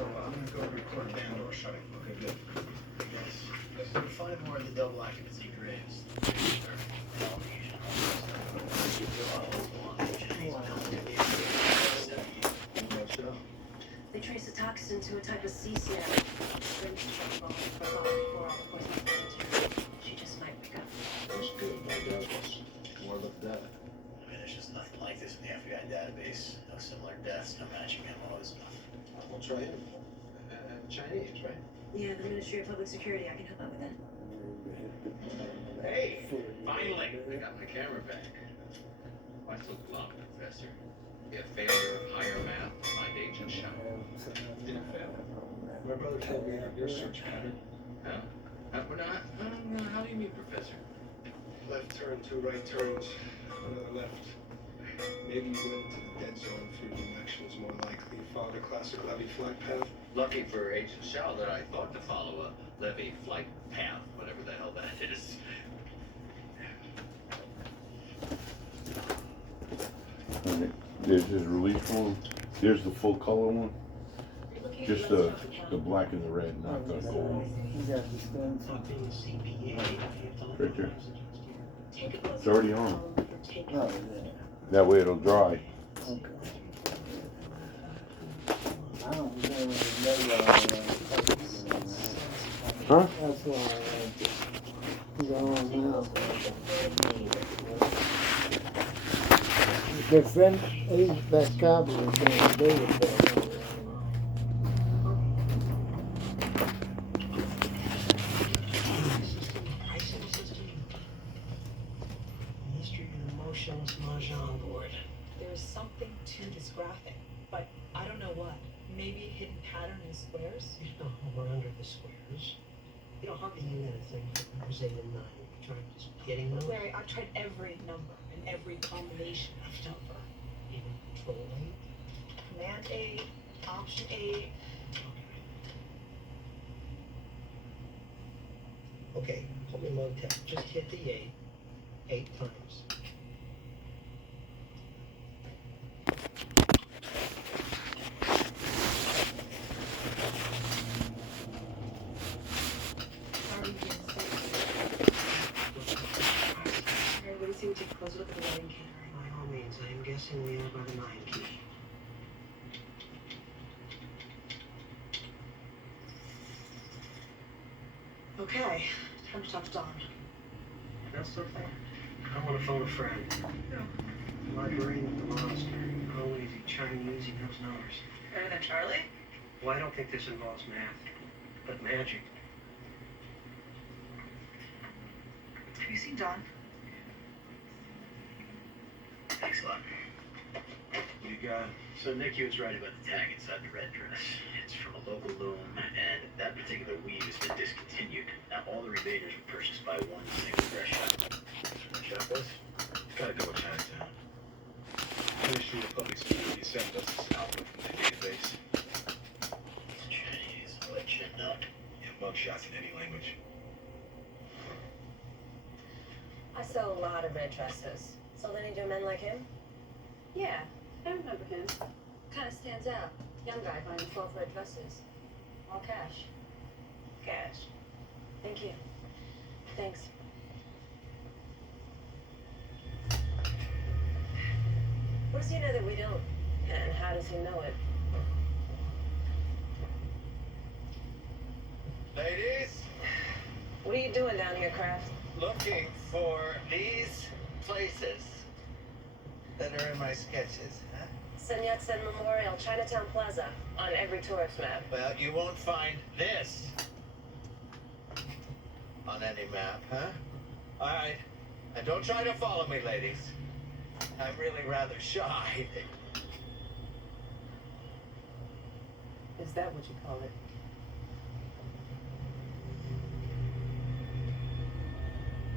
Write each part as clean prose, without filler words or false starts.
So I'm gonna go record a band or shutting. Okay, good. Yes. So find more of the double occupancy graves. They trace the toxin to a type of CCAM. She just might wake up. That's good, no doubt. More of that. I mean, there's just nothing like this in the FBI database. No similar deaths, no matching MOs. We'll try him. Chinese, right? Yeah, the Ministry of Public Security. I can help out with that. Hey, finally, I got my camera back. Why so glum, Professor? Be a failure of higher math to find Agent Shaw. Didn't fail. My brother told me your search pattern. Huh? How do you mean, Professor? Left turn, 2 right turns, another left. Maybe you went into the dead zone through directions more likely. Followed a classic levy flight path. Lucky for Agent Shaw that I thought to follow a levee flight path, whatever the hell that is. Alright, there's his release form. There's the full color one. Just the black and the red, not the gold. Right there. It's already on. That way it'll dry. Okay. I don't know. Huh? That's why I don't know. The French best copy is going to do it. There's something to this graphic, but I don't know what. Maybe a hidden pattern in squares? You don't hover under the squares. You don't hardly use anything for numbers 8 and 9. You try just getting those. Larry, I've tried every number and every combination of number. Even control 8. Command 8, option 8. Okay, hold me low tab. Just hit the 8 times. See we take a closer look at the writing key. By all means, I am guessing we are by the 9 key. Okay, time to talk to Don. That's something. I want to phone a friend. Librarian at the monastery. Oh, is he Chinese? He knows numbers. Better than Charlie? Well, I don't think this involves math, but magic. Have you seen Don? Thanks a lot. You got So Nicky was right about the tag inside the red dress. It's from a local loom, and that particular weave has been discontinued. Now all the retainers were purchased by one single dress shop. That's where the shop was? gotta go with Chinatown. Ministry of Public Security sent us this output from the database. It's Chinese. I'll let you know. Yeah, mugshots in any language. I sell a lot of red dresses. Sold any to men like him? Yeah, I remember him. Kind of stands out. Young guy buying 12 red dresses. All cash. Cash. Thank you. Thanks. What does he know that we don't? And how does he know it? Ladies, What are you doing down here, Kraft? looking for these places that are in my sketches, huh? Sun Yat-sen Memorial, Chinatown Plaza, on every tourist map. Well, you won't find this on any map, huh? All right. And don't try to follow me, ladies. I'm really rather shy. Is that what you call it?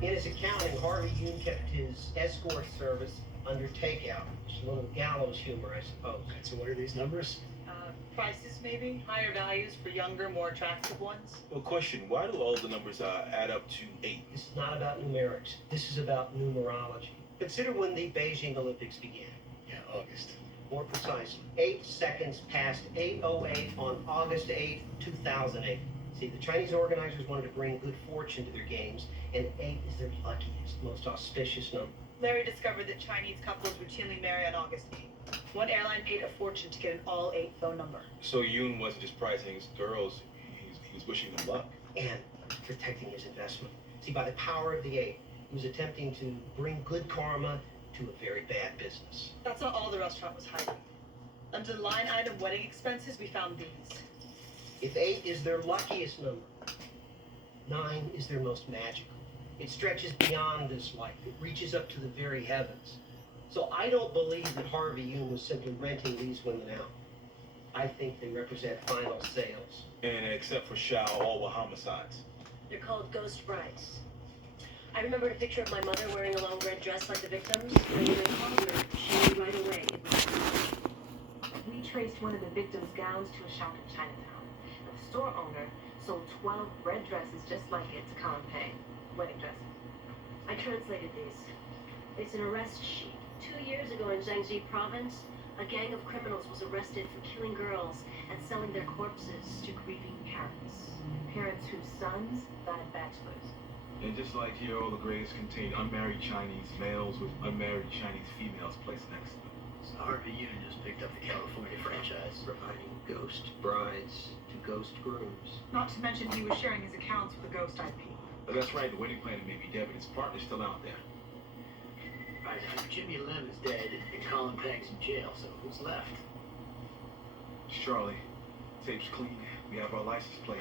In his accounting, Harvey Yoon kept his escort service under takeout. It's a little gallows humor, I suppose. Okay, so what are these numbers? Prices maybe? Higher values for younger, more attractive ones? Well, question, why do all the numbers add up to 8? This is not about numerics. This is about numerology. Consider when the Beijing Olympics began. Yeah, August. More precise, 8 seconds past 8:08 on August 8th, 2008. See, the Chinese organizers wanted to bring good fortune to their games, and 8 is their luckiest, most auspicious number. Larry discovered that Chinese couples routinely marry on August 8th. One airline paid a fortune to get an all-8 phone number. So Yoon wasn't just prizing his girls, he was wishing them luck. And protecting his investment. See, by the power of the 8, he was attempting to bring good karma to a very bad business. That's not all the restaurant was hiding. Under the line item wedding expenses, we found these. If 8 is their luckiest number, 9 is their most magical. It stretches beyond this life. It reaches up to the very heavens. So I don't believe that Harvey Yoon was simply renting these women out. I think they represent final sales. And except for Shao, all were homicides. They're called ghost brides. I remembered a picture of my mother wearing a long red dress like the victims. And when I called her, she knew right away it was her. We traced one of the victims' gowns to a shop in Chinatown. The store owner sold 12 red dresses just like it to Colin Payne. Wedding dresses. I translated these. It's an arrest sheet. 2 years ago in Jiangxi province, a gang of criminals was arrested for killing girls and selling their corpses to grieving parents. Parents whose sons died bachelors. And just like here, all the graves contain unmarried Chinese males with unmarried Chinese females placed next to them. So Harvey Yoon just picked up the California franchise. Providing ghost brides to ghost grooms. Not to mention he was sharing his accounts with the ghost IP. But that's right, the wedding planner may be dead, but his partner's still out there. Right, Jimmy Lim is dead and Colin Peg's in jail, so who's left? It's Charlie. Tape's clean. We have our license plate.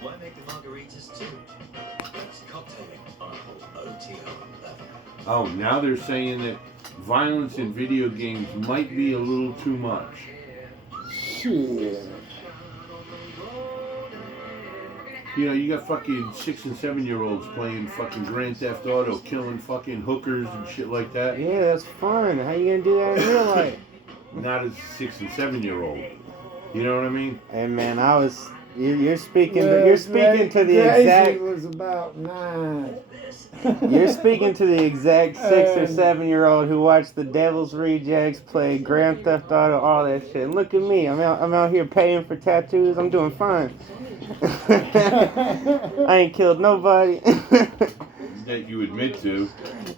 Why make the margaritas too? That's cocktailing on a whole OTO level. Oh, now they're saying that violence in video games might be a little too much. Shit. You know, you got fucking 6 and 7 year olds playing fucking Grand Theft Auto, killing fucking hookers and shit like that. Yeah, that's fun. How you gonna do that in real life? Not as a 6 and 7 year old. You know what I mean? Hey man, you're speaking to the exact. Was about 9. You're speaking to the exact 6 or 7 year old who watched the Devil's Rejects play Grand Theft Auto, all that shit. And look at me, I'm out here paying for tattoos. I'm doing fine. I ain't killed nobody. That you admit to.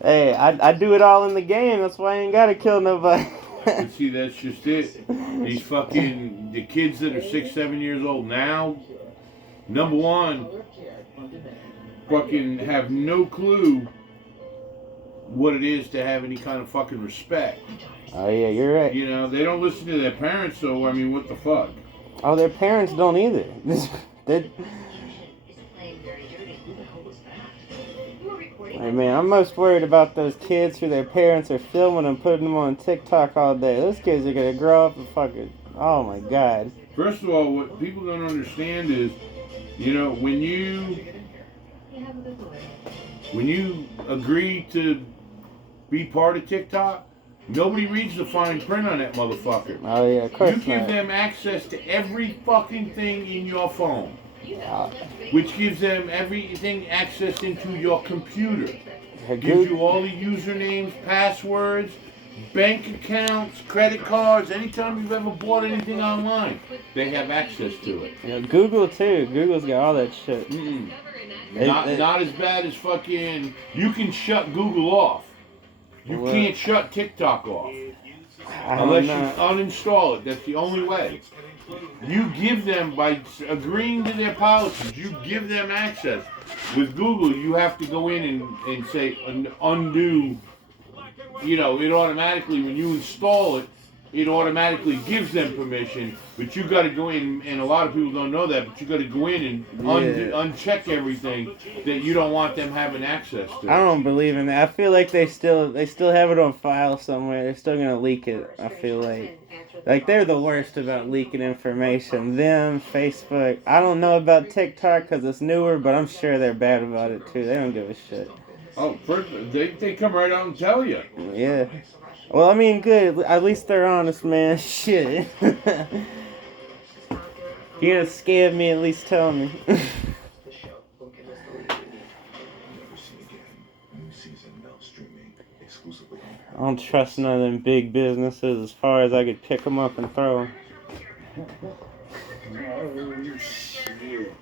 Hey, I do it all in the game. That's why I ain't gotta kill nobody. But see, that's just it. The kids that are 6, 7 years old now, number one, fucking have no clue what it is to have any kind of fucking respect. Oh yeah, you're right. You know, they don't listen to their parents, so I mean, what the fuck? Oh, their parents don't either. Hey man, I'm most worried about those kids who their parents are filming and putting them on TikTok all day. Those kids are gonna grow up and fucking, oh my god. First of all, what people don't understand is, you know, when you agree to be part of TikTok, nobody reads the fine print on that motherfucker. Oh yeah, of course You give not. them access to every fucking thing in your phone. Which gives them everything accessed into your computer. Gives you all the usernames, passwords, bank accounts, credit cards. Anytime you've ever bought anything online, they have access to it. Yeah, Google too. Google's got all that shit. Not as bad as fucking. You can shut Google off. You can't shut TikTok off. I don't Unless you know. uninstall it. That's the only way. You give them, by agreeing to their policies, you give them access. With Google, you have to go in and say undo. You know, it automatically, when you install it, it automatically gives them permission, but you got to go in, and a lot of people don't know that, but you got to go in and uncheck everything that you don't want them having access to. I don't believe in that. I feel like they still have it on file somewhere. They're still gonna leak it. I feel like they're the worst about leaking information. Them, Facebook. I don't know about TikTok because it's newer, but I'm sure they're bad about it too. They don't give a shit. Oh, first, they come right out and tell you. Yeah. Well, I mean, good. At least they're honest, man. Shit. If you're gonna scare me, at least tell me. I don't trust none of them big businesses as far as I could pick them up and throw them. Oh, shit.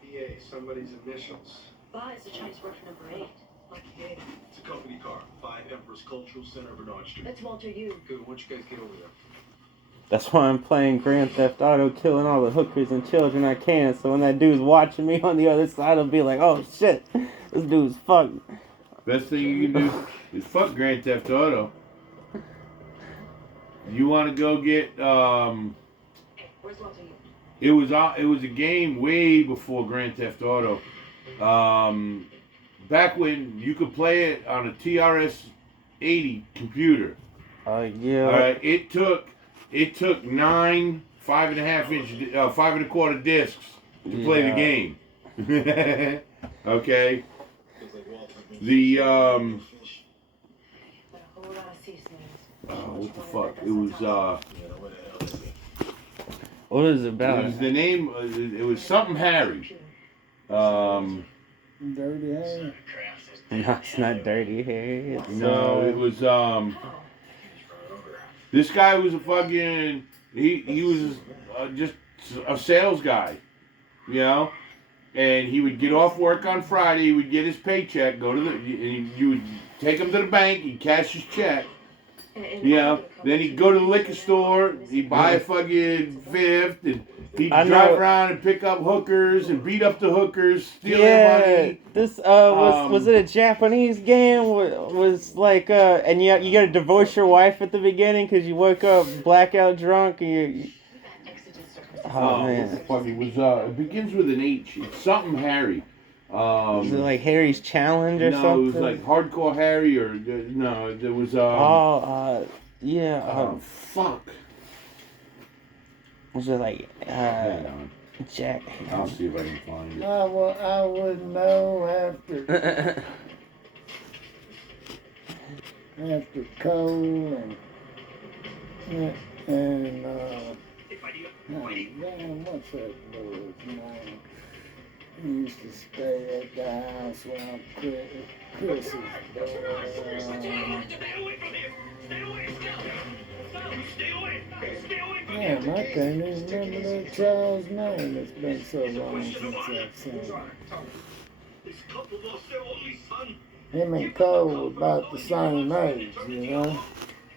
BA, somebody's initials. Ba is the Chinese word for number 8. Like hey. It's a company car. 5 Empress Cultural Center, Bernard Street. That's Walter Yu. Good, why don't you guys get over there? That's why I'm playing Grand Theft Auto, killing all the hookers and children I can. So when that dude's watching me on the other side, I'll be like, oh shit, this dude's fucked. Best thing you can do is fuck Grand Theft Auto. You want to go get Where's Walter Yu? It was a game way before Grand Theft Auto. Back when you could play it on a TRS-80 computer. Oh yeah. All right. It took 9 5.5-inch 5 1/4 discs to play the game. Okay. The what the fuck? It was What is it about? It was the name. It was something Harry. Dirty Harry. No, it's not Dirty Harry. It's, no, it was This guy was a fucking. He was just a sales guy, you know. And he would get off work on Friday. He would get his paycheck. Go to the. And you would take him to the bank. He'd cash his check. You know. Then he'd go to the liquor store. He'd buy a fucking fifth, and he'd drive around and pick up hookers and beat up the hookers, steal their money. This was it a Japanese game? Was like and you got to divorce your wife at the beginning because you woke up blackout drunk and you. Oh man! It begins with an H. It's something Harry. Was it like Harry's Challenge or something? No, it was like Hardcore Harry or no. There was yeah. Oh fuck. Was it like Hang on. Jack? I'll see if I can find it. I would know after Cole and damn, what's that boy's name? He used to stay at the house while Chris is Damn, I can't even remember that child's name. It's been so long since I've seen him. Him and Cole were about the same age, you know?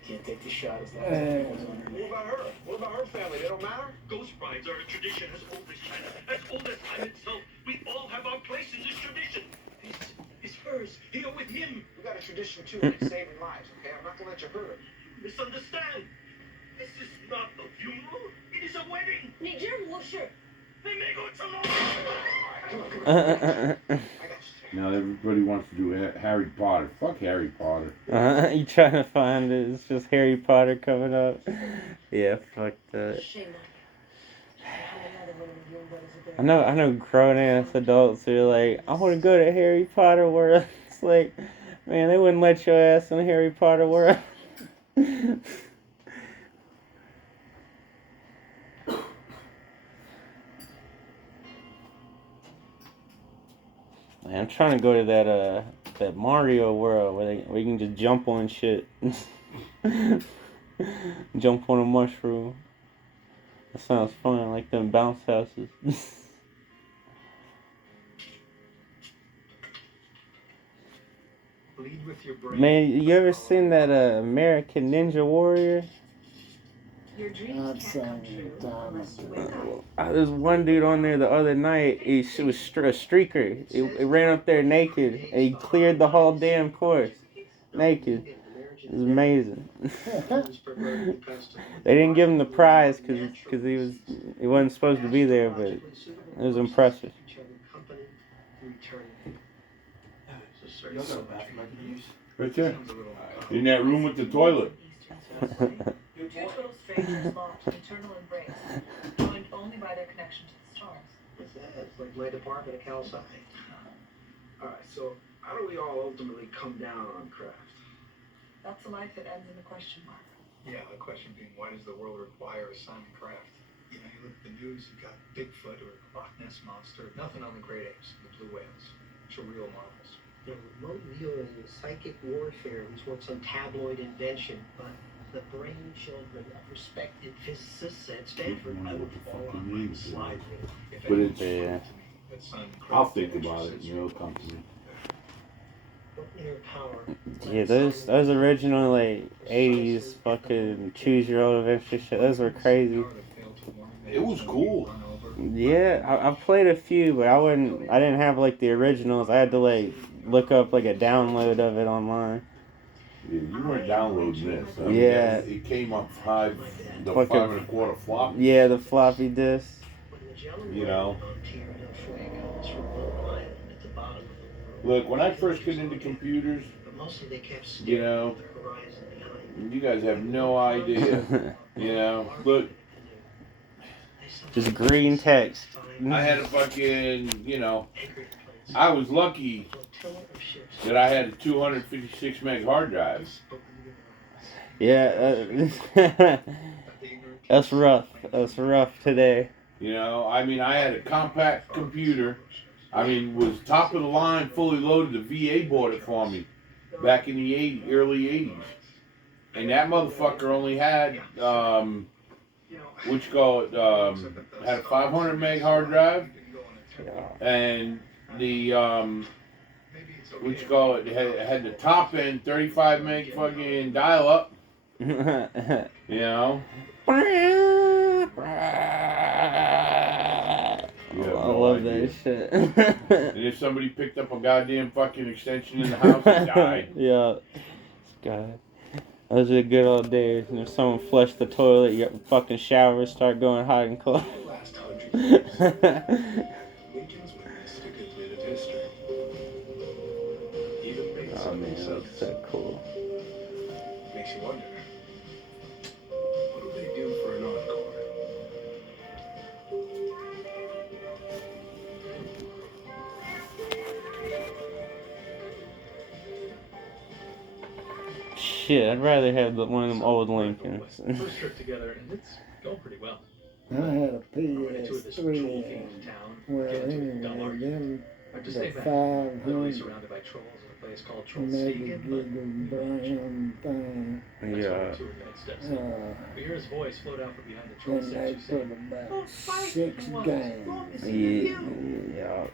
Can't take the shot. What about her? What about her family? They don't matter? Ghost brides are a tradition as old as China, as old as time itself. We all have our place in this tradition. It's hers, here with him. We got a tradition too, and it's saving lives, okay? I'm not gonna let you hurt her. Misunderstand. This is not a funeral. It is a wedding. They may go tomorrow. Now everybody wants to do Harry Potter. Fuck Harry Potter. You trying to find it? It's just Harry Potter coming up. Yeah, fuck that. I know grown ass adults who are like, I want to go to Harry Potter World. It's like, man, they wouldn't let your ass in Harry Potter World. Man, I'm trying to go to that Mario World where you can just jump on shit. Jump on a mushroom. That sounds fun, like them bounce houses. with your brain. Man, you ever seen that American Ninja Warrior? Your dreams can't come true unless you wake up. There's one dude on there the other night. He was a streaker. He ran up there naked and he cleared the whole damn course naked. It was amazing. They didn't give him the prize because he wasn't supposed to be there, but it was impressive. Right there. In that room with the toilet. Two total strangers locked in eternal embrace, joined only by their connection to the stars. It's like my department at Cal Sci. Alright, so how do we all ultimately come down on craft? That's a life that ends in a question mark. Yeah, the question being, why does the world require a Simon Craft? You know, you look at the news, you've got Bigfoot or Loch Ness Monster, nothing on the great apes, the blue whales, which are real marvels. You know, remote viewing and psychic warfare was once some tabloid invention, but the brainchildren of respected physicists at Stanford, I would fall on my side. But it's, I'll think about it, you know, come to me. Yeah, those original like 80s fucking choose your own adventure shit, those were crazy. It was cool. Yeah, I played a few, but I didn't have like the originals. I had to like look up like a download of it online. Yeah, you weren't downloading this. I mean, Yeah. It came up 5 Fucking- 5 1/4 flop. Yeah, the floppy disk. You know. Look, when I first got into computers, you know, you guys have no idea. You know, look. Just green text. I had a fucking, you know, I was lucky that I had a 256 meg hard drive. Yeah, that's rough. That's rough today. You know, I mean, I had a compact computer. I mean, was top of the line, fully loaded. The VA bought it for me back in the early 80s. And that motherfucker only had, had a 500 meg hard drive. And the, had the top end 35 meg fucking dial up. You know? I love that shit. And if somebody picked up a goddamn fucking extension in the house, he died. Yeah. God. Those are the good old days. And if someone flushed the toilet, your fucking showers start going hot and cold. Oh man, that's so cool. Makes you wonder, what do they do for an encore? Shit, I'd rather have one of them old Lincolns. First trip together, and it's going pretty well. I had a PS3 well anyway, them the 500 surrounded by trolls in a place called Troll megagig brown thing. Yeah. We hear his voice float out from behind the troll Then they statue put about 6 games. Yeah.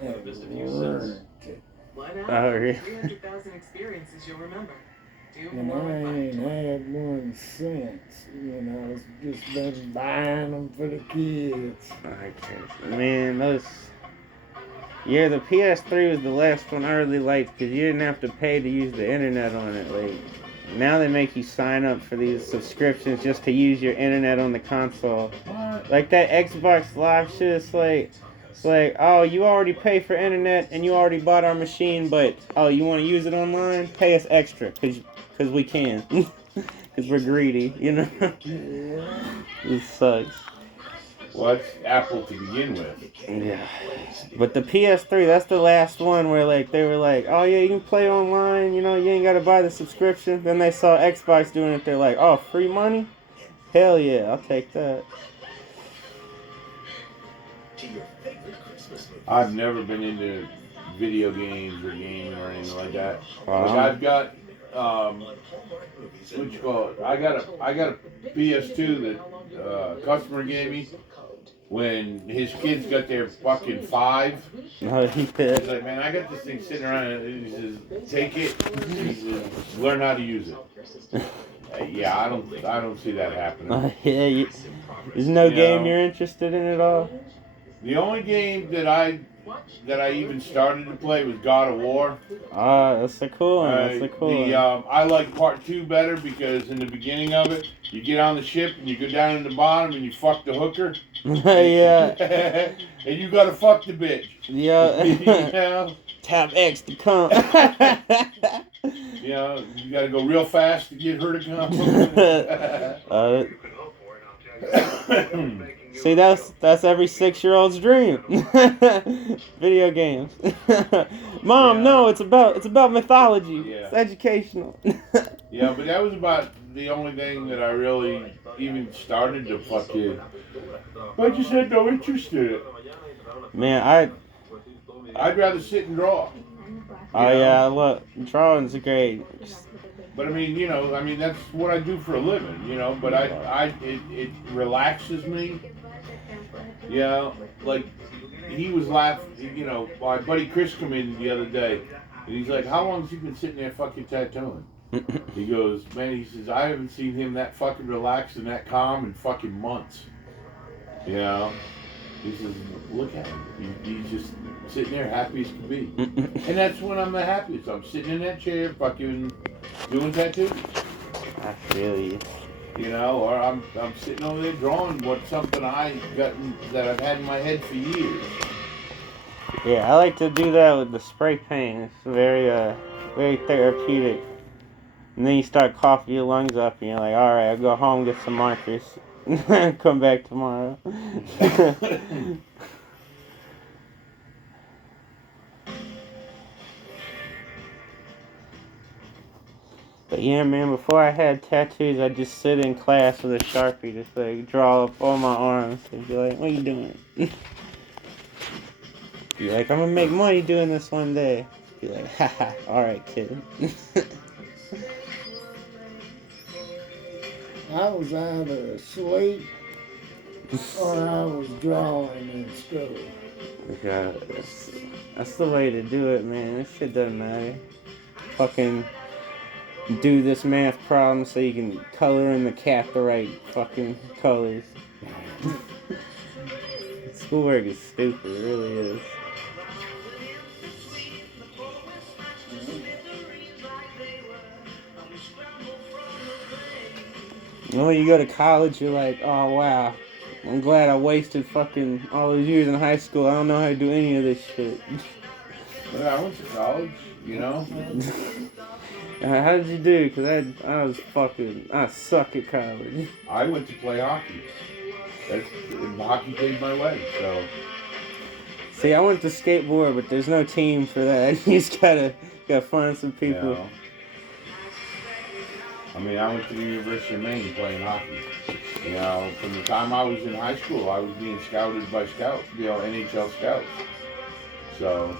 And learned it. Why not? Oh, really? 300,000 experiences you'll remember. Do And more I ain't fun. had one since. You know, it's just been buying them for the kids. I can't. Man, those. Yeah, the PS3 was the last one I really liked because you didn't have to pay to use the internet on it. Like, now they make you sign up for these subscriptions just to use your internet on the console. Like that Xbox Live shit, it's like, oh, you already pay for internet and you already bought our machine, but, oh, you want to use it online? Pay us extra, because we can. Because we're greedy, you know? It sucks. Well, that's Apple to begin with. Yeah. But the PS3, that's the last one where, like, they were like, oh, yeah, you can play online, you know, you ain't got to buy the subscription. Then they saw Xbox doing it, they're like, oh, free money? Hell yeah, I'll take that. I've never been into video games or gaming or anything like that. Wow. Like I've got, what you call it? I got a PS2 that customer gave me when his kids got their fucking 5. No, he He's did. like, man, I got this thing sitting around, and he says, take it, he says, learn how to use it. Yeah, I don't see that happening. Yeah, there's no game you're interested in at all? The only game that I even started to play was God of War. That's the cool one. That's the cool one. I like part 2 better because in the beginning of it, you get on the ship and you go down in the bottom and you fuck the hooker. Yeah. And you gotta fuck the bitch. Yeah. You know? Tap X to come. You know, you gotta go real fast to get her to come. See, that's every 6-year-old's dream. Video games. Mom, no, it's about mythology. Yeah. It's educational. Yeah, but that was about the only thing that I really even started to fucking. I just had no interest in it. Man, I'd rather sit and draw. Oh yeah, look, drawing's great. But I mean, that's what I do for a living, you know. But it relaxes me. Yeah, like he was laughing, you know. My buddy Chris come in the other day, and he's like, "How long has he been sitting there fucking tattooing?" He goes, "Man," he says, "I haven't seen him that fucking relaxed and that calm in fucking months." You know. He says, "Look at him. He's just sitting there happy as can be." And that's when I'm the happiest. I'm sitting in that chair fucking doing tattoos. I feel you. You know, or I'm sitting over there drawing something that I've had in my head for years. Yeah, I like to do that with the spray paint. It's very very therapeutic. And then you start coughing your lungs up and you're like, alright, I'll go home, get some markers. Come back tomorrow. But yeah, man, before I had tattoos, I'd just sit in class with a Sharpie, just like draw up all my arms. And be like, what are you doing? Be like, I'm gonna make money doing this one day. Be like, haha, alright, kid. I was either asleep or I was drawing in school. Yeah, that's the way to do it, man. This shit doesn't matter. Fucking do this math problem so you can color in the cat the right fucking colors. Schoolwork is stupid, it really is. You know, when you go to college, you're like, oh wow, I'm glad I wasted fucking all those years in high school. I don't know how to do any of this shit. Well, I went to college, you know. How did you do? Because I suck at college. I went to play hockey. Hockey paid my way, so. See, I went to skateboard, but there's no team for that. You just gotta find some people. You know. I mean, I went to the University of Maine playing hockey. You know, from the time I was in high school, I was being scouted by scouts, you know, NHL scouts. So.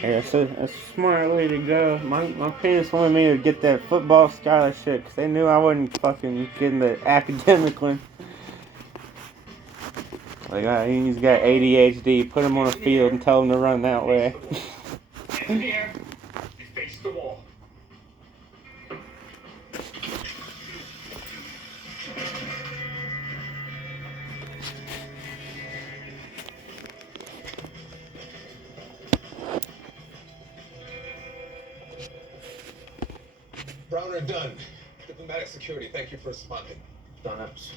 Yeah, that's a smart way to go. My parents wanted me to get that football scholarship because they knew I wasn't fucking getting the academic one. Like, he's got ADHD, put him on a field and tell him to run that way. In the air, and face the wall. Browner done. Diplomatic security, thank you for responding. Times.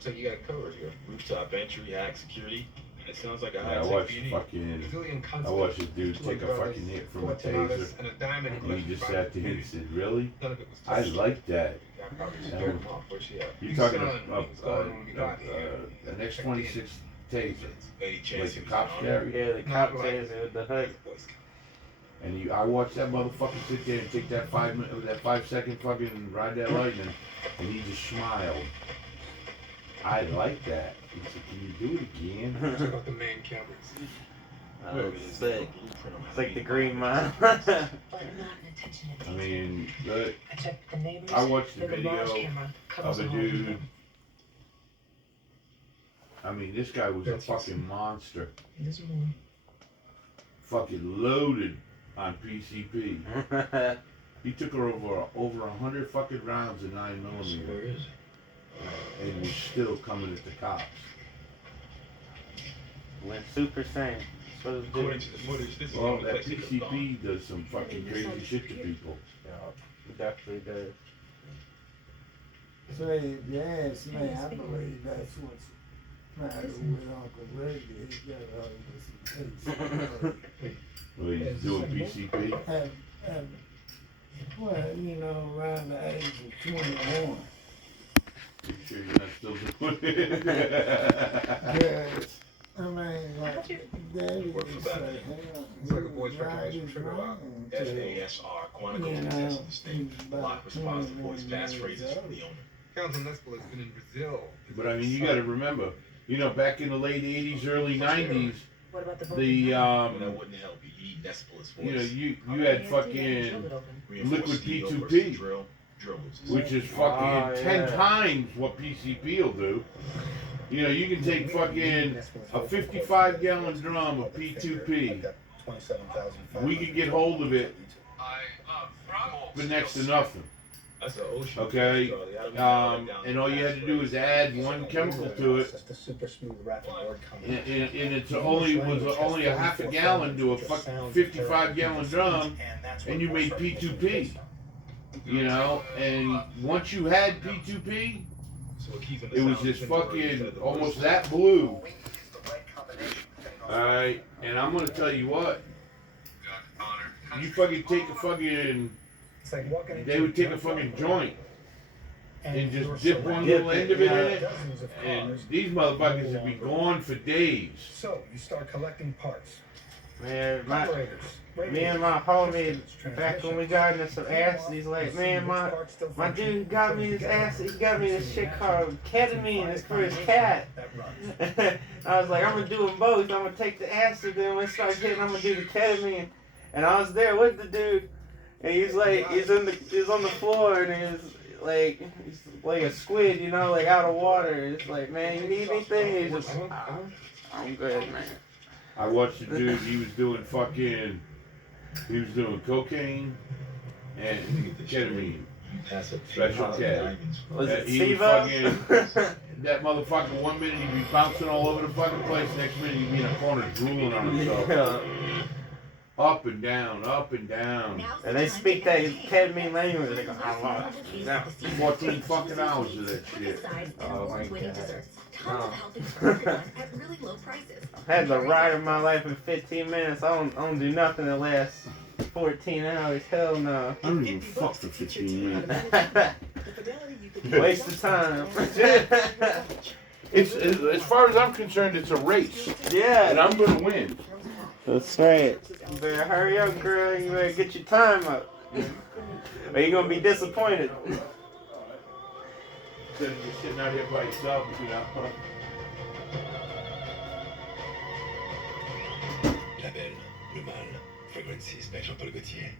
So you got it covered here. Rooftop entry, hack security. It sounds like a high I tech watched BD. I watched this dude take a fucking hit from a taser, and he just sat there and said, "Really? I like that." You're talking about an X-26 taser, like the cops carry. Yeah, the cop taser with the hook. And I watched that motherfucker sit there and take that 5-second fucking ride that lightning, and he just smiled. I like that. He said, "Can you do it again?" Check out the main cameras. It's sick. It's like the Green Mile. I mean, I watched the video of a dude I mean, this guy was a fucking monster. Invisible. Fucking loaded on PCP. He took her over 100 fucking rounds of 9mm. Where is it? And was still coming at the cops. Went Super Saiyan. So According to the footage, this is the Well, only that place he could've gone. PCP does some fucking crazy shit to people. Yeah, it definitely does. So if you ask me, I believe that's what's matter with Uncle Reggie. He got over some cases. Well, he's doing PCP. Well, you know, around the age of 21. You sure you're not still doing it? Yes. I mean, like, Daddy would say, hell, It's like a boy's reclamation trigger lock. FASR, quantico you know, test in the state. he's The about lock responds to voice 21 passphrases years from the owner. Council Nespel has been in Brazil. But I mean, you got to remember, you know, back in the late 80s, early 90s, What about the the That wouldn't help you. You need Nespel's voice. you know, you had fucking Reinforced liquid steel P2P, versus drill loses. which is fucking 10 times what PCP will do. You know, you can take fucking a 55-gallon drum of P2P. We could get hold of it for next to nothing. That's an ocean. Okay, Charlie. I don't know and all you had to do is add one chemical to it, Just a super smooth rapping word coming. and it's only a half a gallon to a 55-gallon drum, and you made P2P. You know, and once you had P2P, it was just fucking almost that blue. Alright, and I'm gonna tell you what, you fucking take a fucking, they would take a fucking joint and just dip one little end of it in it, and these motherfuckers would be gone for days. So, you start collecting parts. Man, me and my homie, back when we got into some acid, he's like, man, my dude got me this acid, he got me this shit called ketamine, it's for his cat. I was like, I'm gonna do them both, I'm gonna take the acid, then when it starts hitting, I'm gonna do the ketamine. And I was there with the dude, and he's like, he's on the floor, and he's like a squid, you know, like out of water. It's like, man, you need anything? He's just, I'm good, man. I watched the dude, he was doing cocaine and ketamine. Special cat. Was it He was SIBO? fucking, that motherfucker, 1 minute he'd be bouncing all over the fucking place, next minute he'd be in a corner drooling on himself. Yeah. Up and down, up and down. And they speak that ketamine language. They go, 14 fucking hours of that shit. Oh my god. Tons of healthy burgers at really low prices. I had the ride of my life in 15 minutes. I don't do nothing that lasts 14 hours. Hell no. I don't even fuck for 15 minutes. Waste of time. It's as far as I'm concerned, it's a race. Yeah. And I'm gonna win. That's right. You better hurry up, girl. You better get your time up. Or you're gonna be disappointed. Instead of just sitting out here by yourself, you know. La belle, le mal, Fragrances by Jean-Paul Gaultier.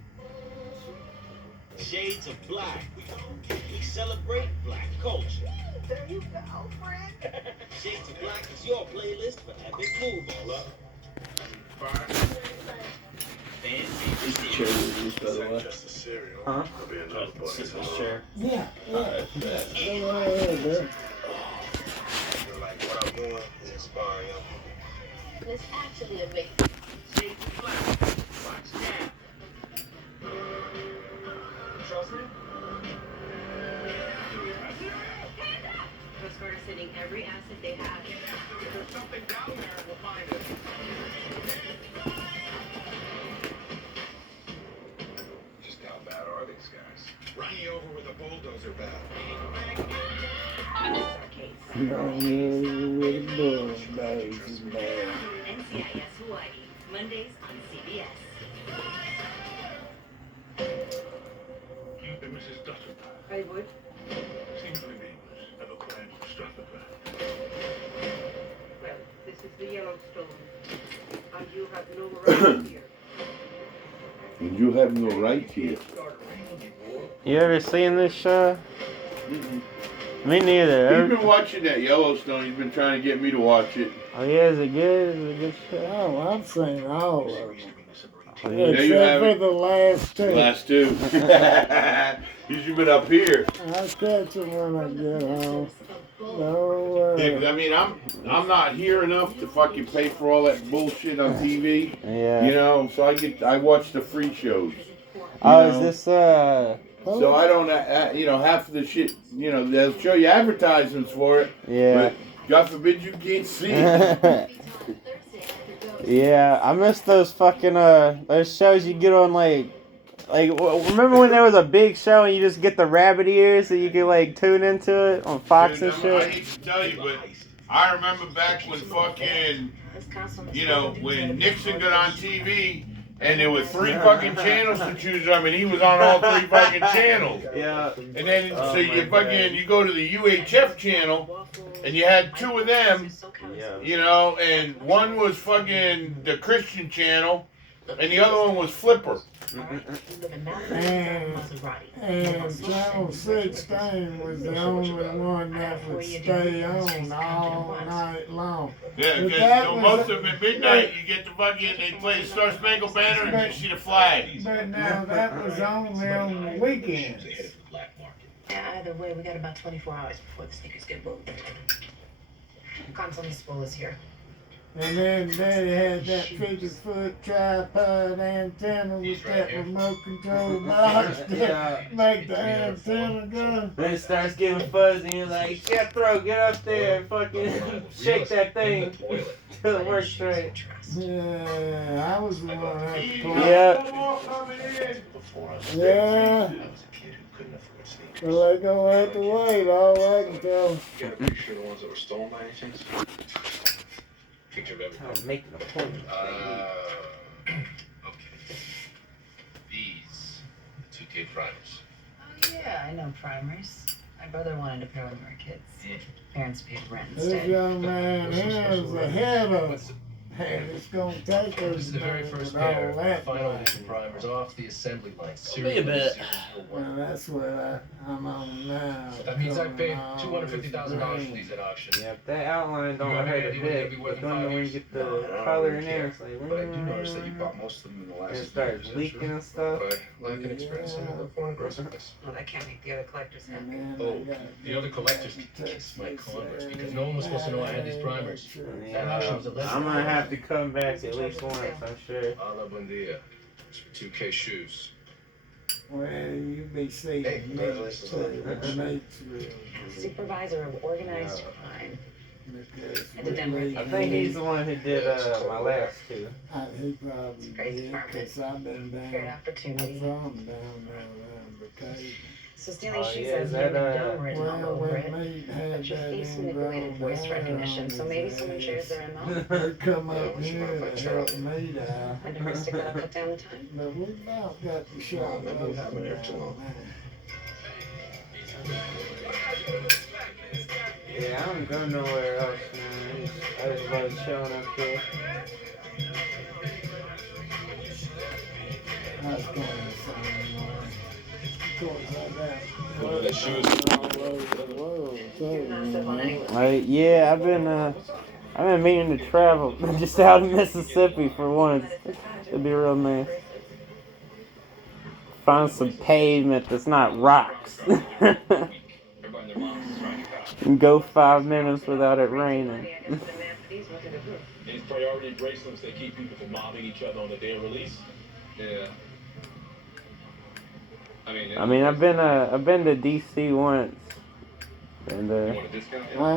Shades of black. We celebrate black culture. There you go, friend. Shades of Black is your playlist for epic movies. This chair is used, by the way. Huh? Sit in this chair. Yeah. Go ahead, bro. What I'm doing is inspiring young people. It's actually amazing. Shades of Black. Watch now. Trust me? Coast Guard is sending every asset they have. If there's something down there, we'll find it. Just how bad are these guys? Running over with a bulldozer bad. This is our case. Running with a bulldozer bad. NCIS Hawaii, Mondays on CBS. Mrs. Dutton. I would. Seems to be of a crime of Stratford. Well, this is the Yellowstone. And you have no right here. And you have no right here. You ever seen this show? Me neither. He's been watching that Yellowstone. He's been trying to get me to watch it. Oh yeah, is it good? Is it a good show? Oh, I've seen all of them. Oh, yeah. Except for the last two. Last two. You've been up here. I'll catch them when I get home. No Yeah, 'cause I mean, I'm not here enough to fucking pay for all that bullshit on TV. Yeah. You know, so I watch the free shows. Oh, know? is this So I don't, you know, half of the shit, you know, they'll show you advertisements for it. Yeah. But God forbid you can't see it. Yeah, I miss those fucking those shows you get on like remember when there was a big show and you just get the rabbit ears so you could like tune into it on Fox Dude, and shit? I hate to tell you, but I remember back when fucking, you know, when Nixon got on TV and there were 3 fucking channels to choose from and he was on all 3 fucking channels. Yeah. And then so you fucking you go to the UHF channel and you had 2 of them, you know, and one was fucking the Christian channel and the other one was Flipper. And Channel 16 was the only one that would stay on all night long. Yeah, But because that so was most a- of them at midnight you get the fucking, they play the Star Spangled Banner and you see the flag. But now that was only on the weekends. Either way, we got about 24 hours before the sneakers get moved. Console spool is here. And then they had that 50-foot tripod antenna with that remote control box to make the antenna go. Then it starts getting fuzzy and you're like, Jethro, get up there and fucking shake that thing till it works straight. Yeah, I was the one that had to play. Yeah. Yeah. Well, they're gonna have to wait, all I can tell them. You got a picture of the ones that were stolen by any chance? Picture of everything. I'm making a point. Okay. These, the 2K primers. Oh yeah, I know primers. My brother wanted a pair when we were kids. Parents paid rent This instead. young man here is ahead of us. And it's gonna take us This is the very first with all pair of that final money. edition primers off the assembly line. Wait a minute. Well, that's what I'm on now. That means I paid Coming all this $250,000 for these at auction. Yep, that outline don't You have hurt any a idea what they'd bit. be worth But in then 5 when you years? get the No, I don't color really in there, care. it's like, But I do notice that you bought most of them in the last and it starts leaking and stuff. But lack an experience in the foreign aggressiveness. Well, that can't make the other collectors happy. Oh, the other collectors can kiss my Converse because no one was supposed to know I had these primers. That auction was a lesson. I'm gonna have to come back at least once, I'm sure. Hola, buen dia. It's for 2K shoes. Well, you be seeing Hey, me congratulations. too. Mate's real. Supervisor of organized crime. Because At the Denver. I think he's the one who did my last 2. He probably did, because I've been Great down opportunity. from down there around Buchanan. So stealing Oh, shoes yeah, has is never that, been done written all Well, over when it. Meat had But your that face ingrown manipulated voice hair recognition, on so his maybe someone ass, shares their amount. They come up here to help me out. I never stick that cut down the time. But we about got the shop I've been having here too long. Yeah, I don't go nowhere else, man. I just love showing up here. I was going the same way. Of course, I got Well, that shoes. all over the world, too, you know. Yeah, I've been meaning to travel just out of Mississippi for once. It'd be real nice. Find some pavement that's not rocks. And go 5 minutes without it raining. These priority bracelets, they keep people from mobbing each other on the day of release. Yeah. I mean, I've been to DC once, and I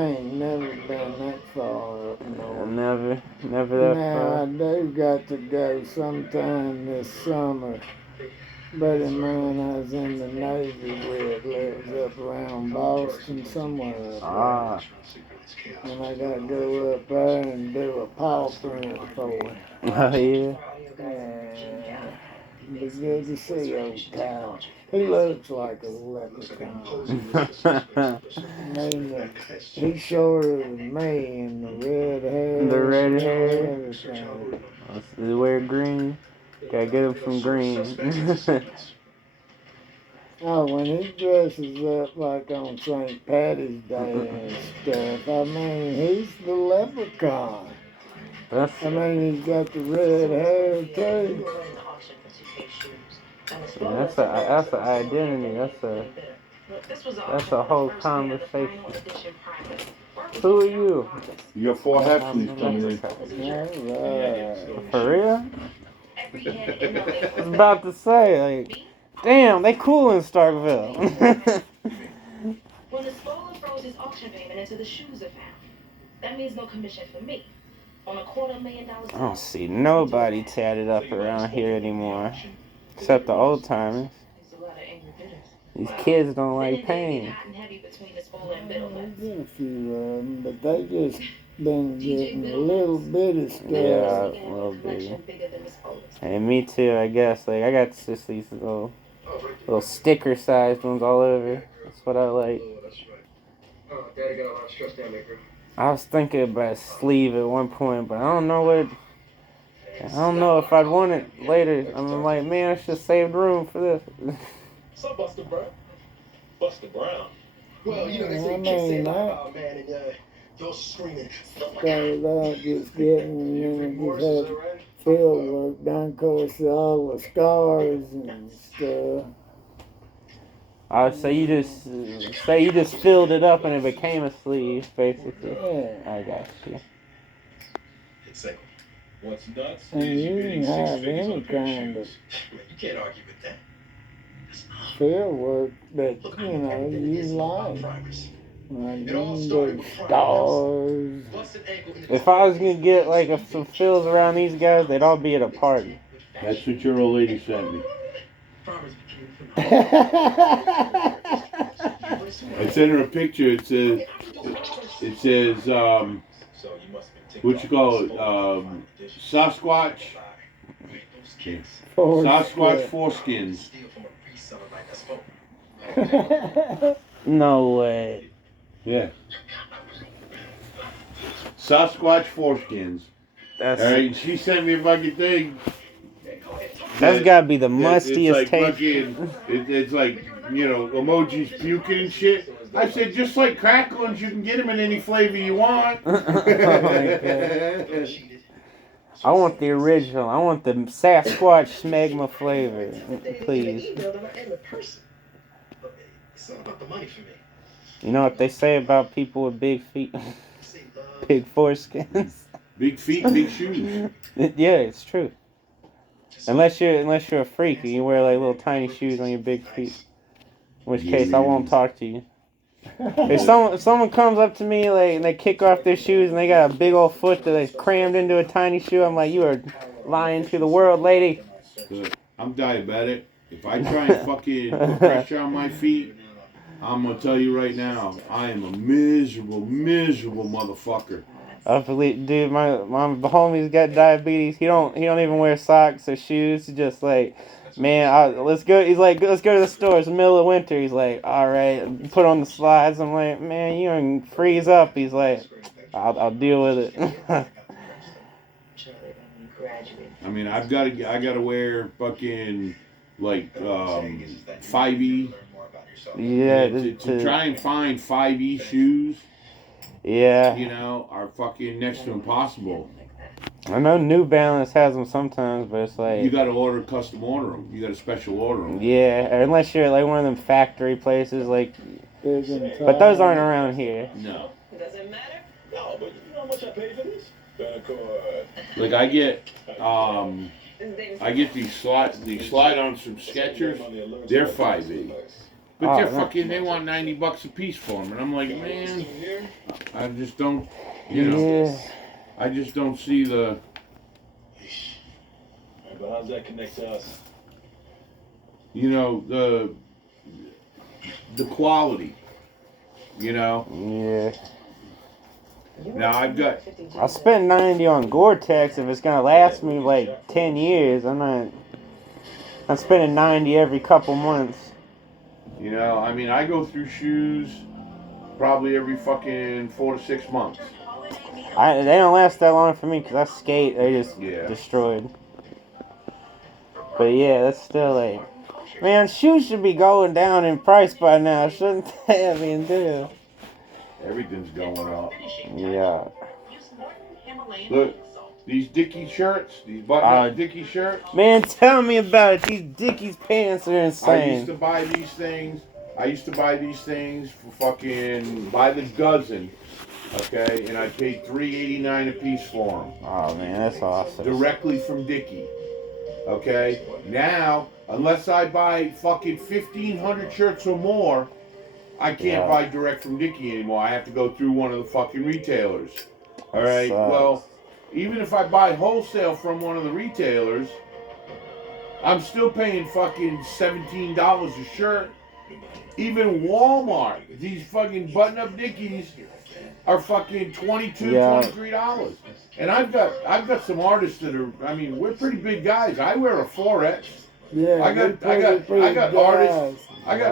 ain't never been that far up north. never that Now, I far. do got to go sometime this summer. Buddy of mine I was in the Navy with lives up around Boston somewhere up Ah, there. And I gotta go up there and do a paw print for him. oh yeah. Yeah. Be good to see old Kyle. He looks like a leprechaun. He's shorter than me and the red hair. The red and hair. everything. They wear green. Gotta get them from green. Oh, when he dresses up like on St. Patty's Day and stuff, I mean, he's the leprechaun. I mean, he's got the red hair too. That's an identity. That's a whole conversation. Who are you? Your four Hefties coming Alright. For real? I was about to say, like, damn, they cool in Starkville. When the spoiler throws his auction payment into the shoes are found, that means no commission for me. On $250,000. I don't see nobody tatted up around here anymore, except the old timers. These kids don't like pain. There's a few of them, but they just been getting a little bitty stuff. Yeah, a little bitty. And me too, I guess. Like, I got just these little sticker-sized ones all over. That's what I like. Oh, Daddy got a lot of stress down there, girl. I was thinking about a sleeve at one point, but I don't know if I'd want it later. I'm like, man, I should have saved room for this. What's up, Buster Brown? Buster Brown? Well, you know, they say kids say loud about man, and you're screaming. Started out just getting, just had field work done, of course, all the scars and stuff. So you just filled it up and it became a sleeve, basically. Yeah. I got you. It's like, what's nuts And is you you're can bidding 6 have figures on any a pair of kind of shoes. You can't argue with that. field work that, you know, you like. Like, you can do stars. If I was gonna get like some fills around these guys, they'd all be at a party. That's what your old lady sent me. I sent her a picture. It says, what you call it? Sasquatch. Sasquatch foreskins. No way. Yeah. Sasquatch foreskins. Alright, she sent me a fucking thing. That's gotta be the mustiest it's like taste. it's like, you know, emojis puking and shit. I said, just like cracklings, you can get them in any flavor you want. Oh my God. I want the original. I want the Sasquatch smegma flavor, please. It's not about the money for me. You know what they say about people with big feet? Big foreskins. Big feet, big shoes. Yeah, it's true. Unless you're a freak and you wear like little tiny shoes on your big feet. In which case I won't talk to you. If someone comes up to me like and they kick off their shoes and they got a big old foot that is crammed into a tiny shoe, I'm like, you are lying to the world, lady. I'm diabetic. If I try and fucking put pressure on my feet, I'm gonna tell you right now, I am a miserable motherfucker. I believe, dude, my homie's got diabetes. He don't even wear socks or shoes. He's just like, man, let's go. He's like, let's go to the store. It's the middle of winter. He's like, all right, put on the slides. I'm like, man, you're gonna freeze up. He's like, I'll deal with it. I mean, I gotta wear fucking like 5E. Yeah, to try and find 5E shoes. Yeah. You know, are fucking next to impossible. I know New Balance has them sometimes, but it's like you gotta custom order them. You gotta special order them. Yeah, unless you're like one of them factory places, like. But those aren't around here. No. Does it matter? No, but you know how much I paid for this? Like I get these slide-ons from Skechers. They're 5E. But they're fucking, they want $90 a piece for them. And I'm like, man, I just don't, you know, I just don't see the... But how does that connect to us? You know, the quality, you know? Yeah. Now I'll spend $90 on Gore-Tex if it's gonna last me like 10 years. I'm spending $90 every couple months. You know, I mean, I go through shoes probably every fucking 4 to 6 months. They don't last that long for me because I skate. They just destroyed. But yeah, that's still like Man, shoes should be going down in price by now, shouldn't they? I mean, dude. Everything's going up. Yeah. Look, these Dickie shirts, these button-up Dickie shirts. Man, tell me about it. These Dickies pants are insane. I used to buy these things for fucking by the dozen. Okay, and I paid $3.89 a piece for them. Oh man, that's awesome. Directly from Dickie. Okay, now unless I buy fucking 1,500 shirts or more, I can't buy direct from Dickie anymore. I have to go through one of the fucking retailers. All right. Well, even if I buy wholesale from one of the retailers, I'm still paying fucking $17 a shirt. Even Walmart, these fucking button-up Dickies are fucking $22, $23. And I've got some artists that are, I mean, we're pretty big guys. I wear a 4X. Yeah, I got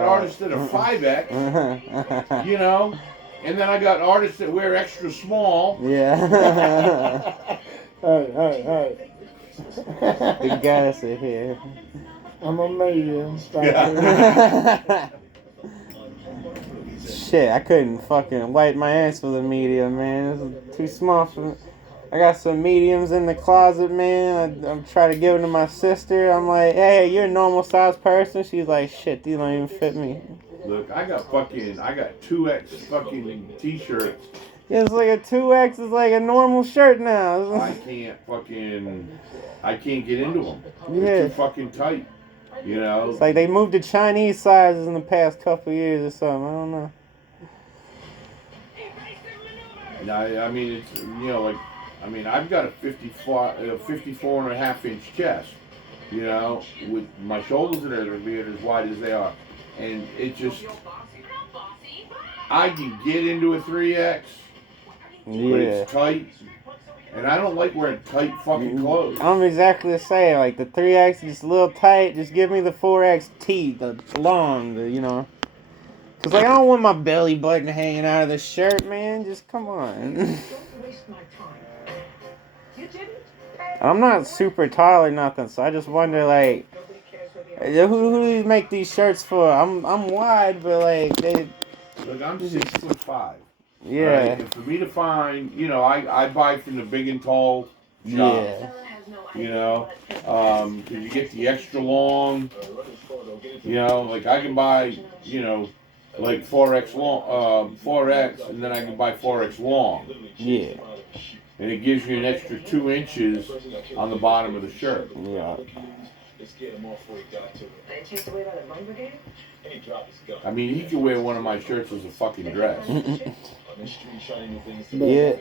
artists that are 5X, you know, and then I got artists that wear extra small. Yeah. Hey. You gotta sit here. I'm a medium. Shit, I couldn't fucking wipe my ass with a medium, man. It's too small for me. I got some mediums in the closet, man. I'm trying to give them to my sister. I'm like, hey, you're a normal size person. She's like, shit, these don't even fit me. Look, I got 2X fucking t-shirts. Yeah, it's like a 2X is like a normal shirt now. I can't get into them. They're too fucking tight. You know? It's like they moved to Chinese sizes in the past couple years or something. I don't know. I mean, it's, you know, like, I mean, I've got a 54 and a half inch chest, you know, with my shoulders that are being as wide as they are. And it just, I can get into a 3X, but it's tight. And I don't like wearing tight fucking clothes. I'm exactly the same. Like the 3X is just a little tight. Just give me the 4XT, the long, you know. Cause like I don't want my belly button hanging out of the shirt, man. Just come on. I'm not super tall or nothing, so I just wonder like, who do you make these shirts for? I'm wide, but like they. Look, I'm 6'5". Yeah. Right? And for me to find, you know, I buy from the big and tall shop. Yeah. You know, cause you get the extra long. You know, like I can buy, you know, like 4X long, 4X, and then I can buy 4X long. Yeah. And it gives you an extra 2 inches on the bottom of the shirt. Yeah. I mean, he could wear one of my shirts as a fucking dress. Yeah.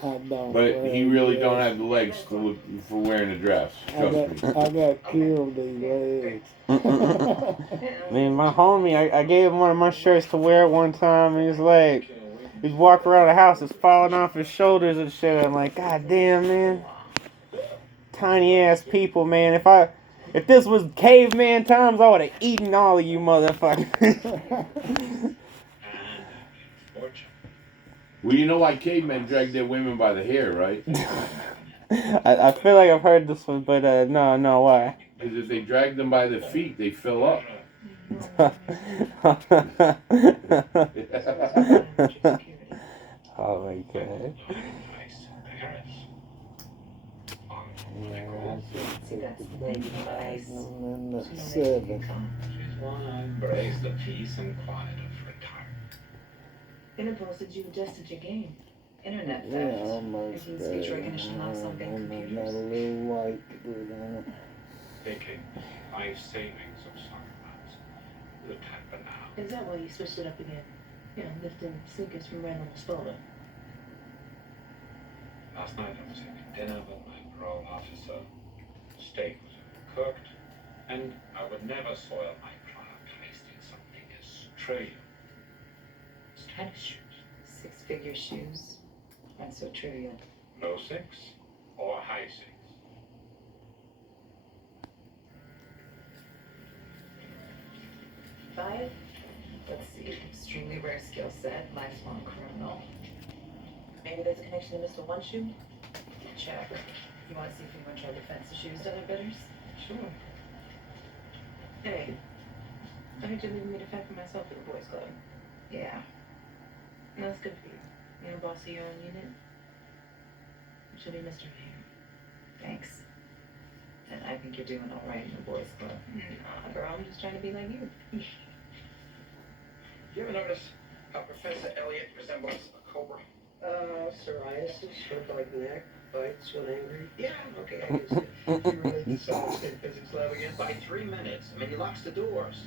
But he really don't have the legs to look for wearing a dress. I got killed these legs. Man, my homie, I gave him one of my shirts to wear one time, and he's like, he's walking around the house, it's falling off his shoulders and shit. I'm like, God damn, man. Tiny ass people, man. If this was caveman times, I would have eaten all of you motherfuckers. Well, you know why cavemen drag their women by the hair, right? I feel like I've heard this one, but no, why? Because if they drag them by the feet, they fill up. Oh my god. Embrace the peace and quiet of retirement. Interpol said you adjusted your game. Internet theft. Yeah, almost. Using speech recognition locks on bank computers. Got a little white to put on it. Taking life savings of someone's would happen now. Is that why you switched it up again? You know, lifting sneakers from random disposal. Last night I was having dinner with my parole officer. Steak was cooked, and I would never soil my trial tasting something as trivial as tennis shoes. Six-figure shoes. Not so trivial. Low six or high six. Five? Let's see. Extremely rare skill set. Lifelong criminal. Maybe there's a connection to Mr. One Shoe? Check. You want to see if we want to try to defense the shoes to other bidders? Sure. Hey, I heard you're leaving me to fend for myself at the boys' club. Yeah. That's good for you. You're a boss of your own unit. You should be Mr. Mayor. Thanks. And I think you're doing all right in the boys' club. Nah, girl, I'm just trying to be like you. You ever notice how Professor Elliot resembles a cobra? Psoriasis, short-like neck, bites when angry. Yeah, okay, I can see it. You relate to solid state physics lab again? By 3 minutes. I mean, he locks the doors.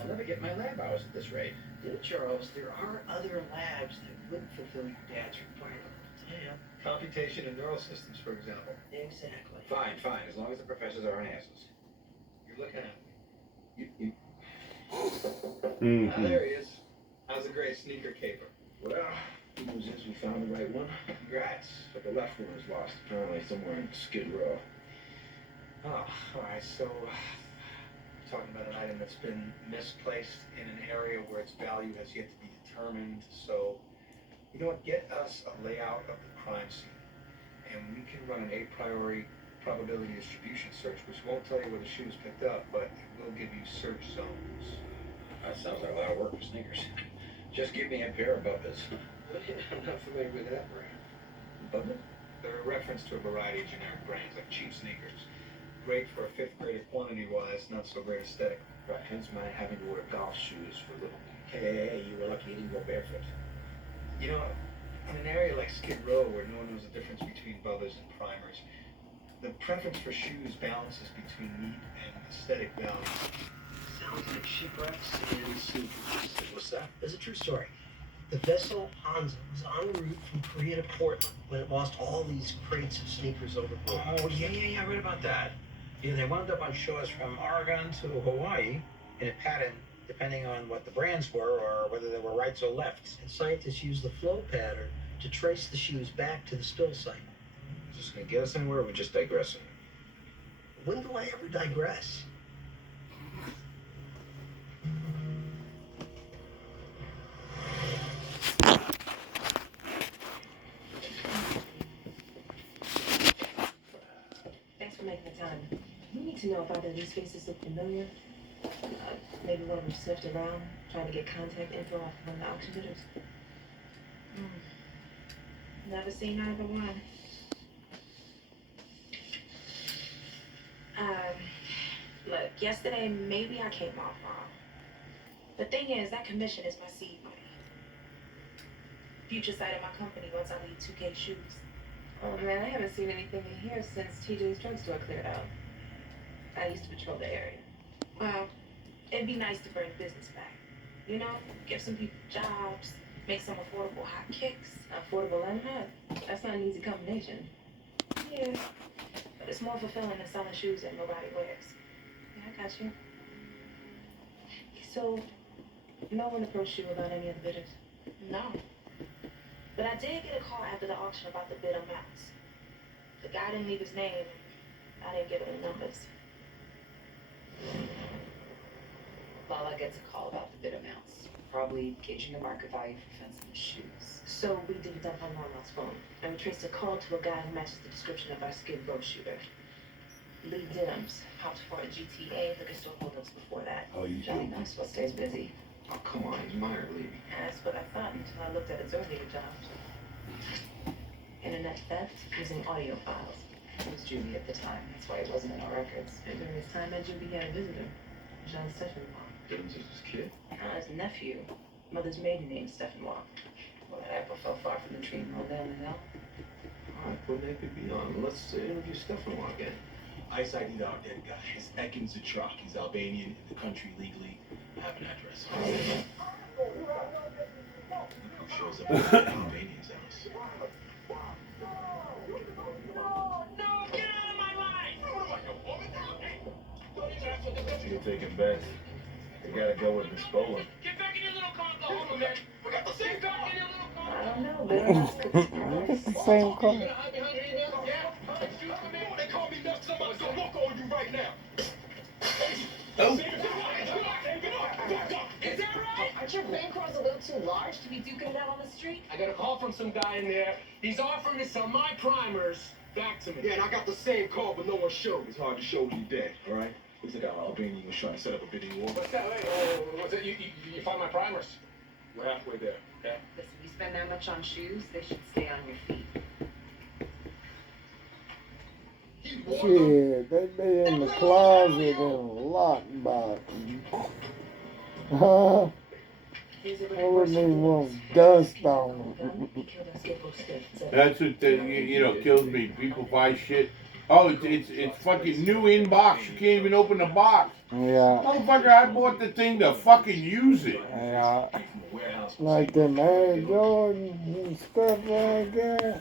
I'll never get my lab hours at this rate. You know, Charles, there are other labs that wouldn't fulfill your dad's requirement. Yeah. Computation and neural systems, for example. Exactly. Fine, fine, as long as the professors aren't asses. You're looking at me. You. Ah, there he is. How's the gray sneaker caper? Well, the news is we found the right one. Congrats. But the left one is lost, apparently somewhere in Skid Row. Oh, all right. So, talking about an item that's been misplaced in an area where its value has yet to be determined. So, you know what? Get us a layout of the crime scene, and we can run an a priori probability distribution search, which won't tell you where the shoe was picked up, but it will give you search zones. That sounds like a lot of work for sneakers. Just give me a pair of Bubbas. I'm not familiar with that brand. Bubba? They're a reference to a variety of generic brands, like cheap sneakers. Great for a fifth grader quantity-wise, not so great aesthetic. Right, hence my having to wear golf shoes for little. Hey, you were lucky you didn't go barefoot. You know, in an area like Skid Row, where no one knows the difference between Bubba's and primers, the preference for shoes balances between neat and aesthetic value. Sounds like shipwrecks and sneakers. What's that? It's a true story. The vessel Hansa was en route from Korea to Portland when it lost all these crates of sneakers overboard. Oh, yeah, I read about that. Yeah, they wound up on shores from Oregon to Hawaii in a pattern depending on what the brands were or whether they were rights or lefts. And scientists used the flow pattern to trace the shoes back to the spill site. Is this going to get us anywhere or are we just digressing? When do I ever digress? Thanks for making the time. You need to know if either of these faces look familiar. Maybe one we've sniffed around, trying to get contact info off one of the auction bidders. Never seen either one. Look, yesterday maybe I came off wrong. The thing is, that commission is my seed money. Future site of my company once I leave 2K shoes. Oh man, I haven't seen anything in here since TJ's drugstore cleared out. I used to patrol the area. Well, it'd be nice to bring business back. You know, give some people jobs, make some affordable hot kicks. Affordable and hot. That's not an easy combination. Yeah, but it's more fulfilling than selling shoes that nobody wears. Yeah, I got you. So, no one approached you about any of the bidders? No. But I did get a call after the auction about the bid amounts. The guy didn't leave his name. I didn't give any numbers. Lala gets a call about the bid amounts, probably gauging the market value for fencing shoes. So we digged up on Norman's phone, and we traced a call to a guy who matches the description of our Skid Row shooter. Lee Diddams popped for a GTA liquor store holdups before that. Oh, you Johnny Knoxville stays busy. Oh, come on, he's minor league. That's what I thought until I looked at his earlier jobs. Internet theft using audio files. It was Judy at the time, that's why it wasn't in our records. And during his time at Judy, he had a visitor, Jean Steffenwald. Diddams is his kid? His nephew. Mother's maiden name, Steffenwald. Well, that apple fell far from the tree and rolled down the hill. All right, put that be on. Let's interview Steffenwald again. Ice ID'd our dead guy. His Ekins Atrak. He's Albanian, in the country legally. I have an address. Look who shows up at the Albanian's house. You're taking bets. You gotta go with Miss Bola. Get back in your little car and go home, man. We got the same car. Get in your little car. I don't know, but It's the same car. They call me nuts. Somebody's gonna walk on you right now. Is that right? Aren't your bankroll's a little too large to be duking it out on the street? I got a call from some guy in there. He's offering to sell my primers back to me. Yeah, and I got the same call, but no one showed. It's hard to show you dead, all right? Looks like our Albanian was trying to set up a bidding war. What's that? What's it? You found my primers? We're halfway there. Yeah. Listen, you spend that much on shoes, they should stay on your feet. Shit, they be in the closet in a lockbox. I wouldn't even want dust on them. That's what kills me. People buy shit. Oh, it's fucking new in box. You can't even open the box. Yeah. Motherfucker, I bought the thing to fucking use it. Yeah. Like them Air Jordan and stuff like that.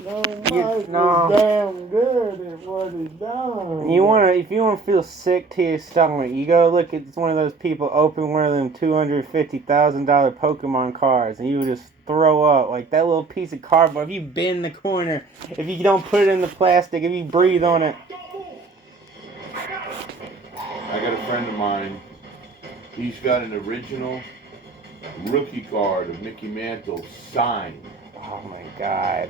No, Mike was damn good at what he done. If you wanna feel sick to your stomach, you go look at one of those people open one of them $250,000 Pokemon cards, and you would just throw up like that little piece of cardboard. If you bend the corner, if you don't put it in the plastic, if you breathe on it. I got a friend of mine. He's got an original rookie card of Mickey Mantle signed. Oh my God.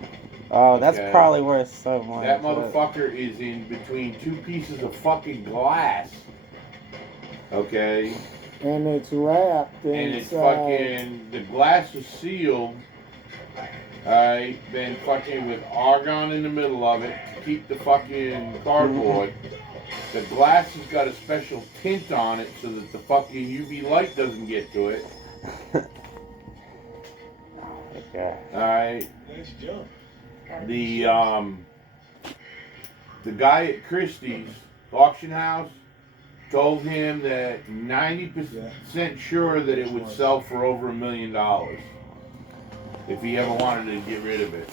Oh, that's probably worth so much. That motherfucker is in between two pieces of fucking glass. Okay? And it's wrapped inside. And it's fucking, the glass is sealed. Alright? Then fucking with argon in the middle of it to keep the fucking cardboard. The glass has got a special tint on it so that the fucking UV light doesn't get to it. Okay. Alright? Nice job. The guy at Christie's auction house told him that 90% sure that it would sell for over $1 million if he ever wanted to get rid of it.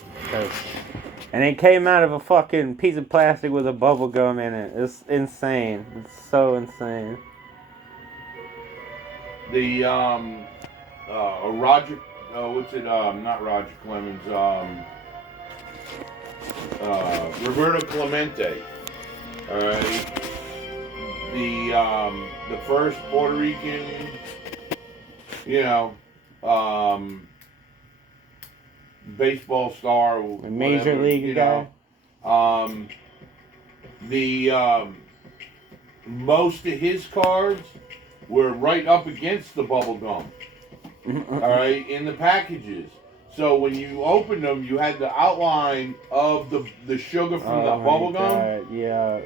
And it came out of a fucking piece of plastic with a bubble gum in it. It's insane. It's so insane. The Roger, not Roger Clemens, Roberto Clemente. Alright. The first Puerto Rican, baseball star, major league guy. Most of his cards were right up against the bubble gum. Alright, in the packages. So when you opened them, you had the outline of the sugar from the bubble gum. Yeah.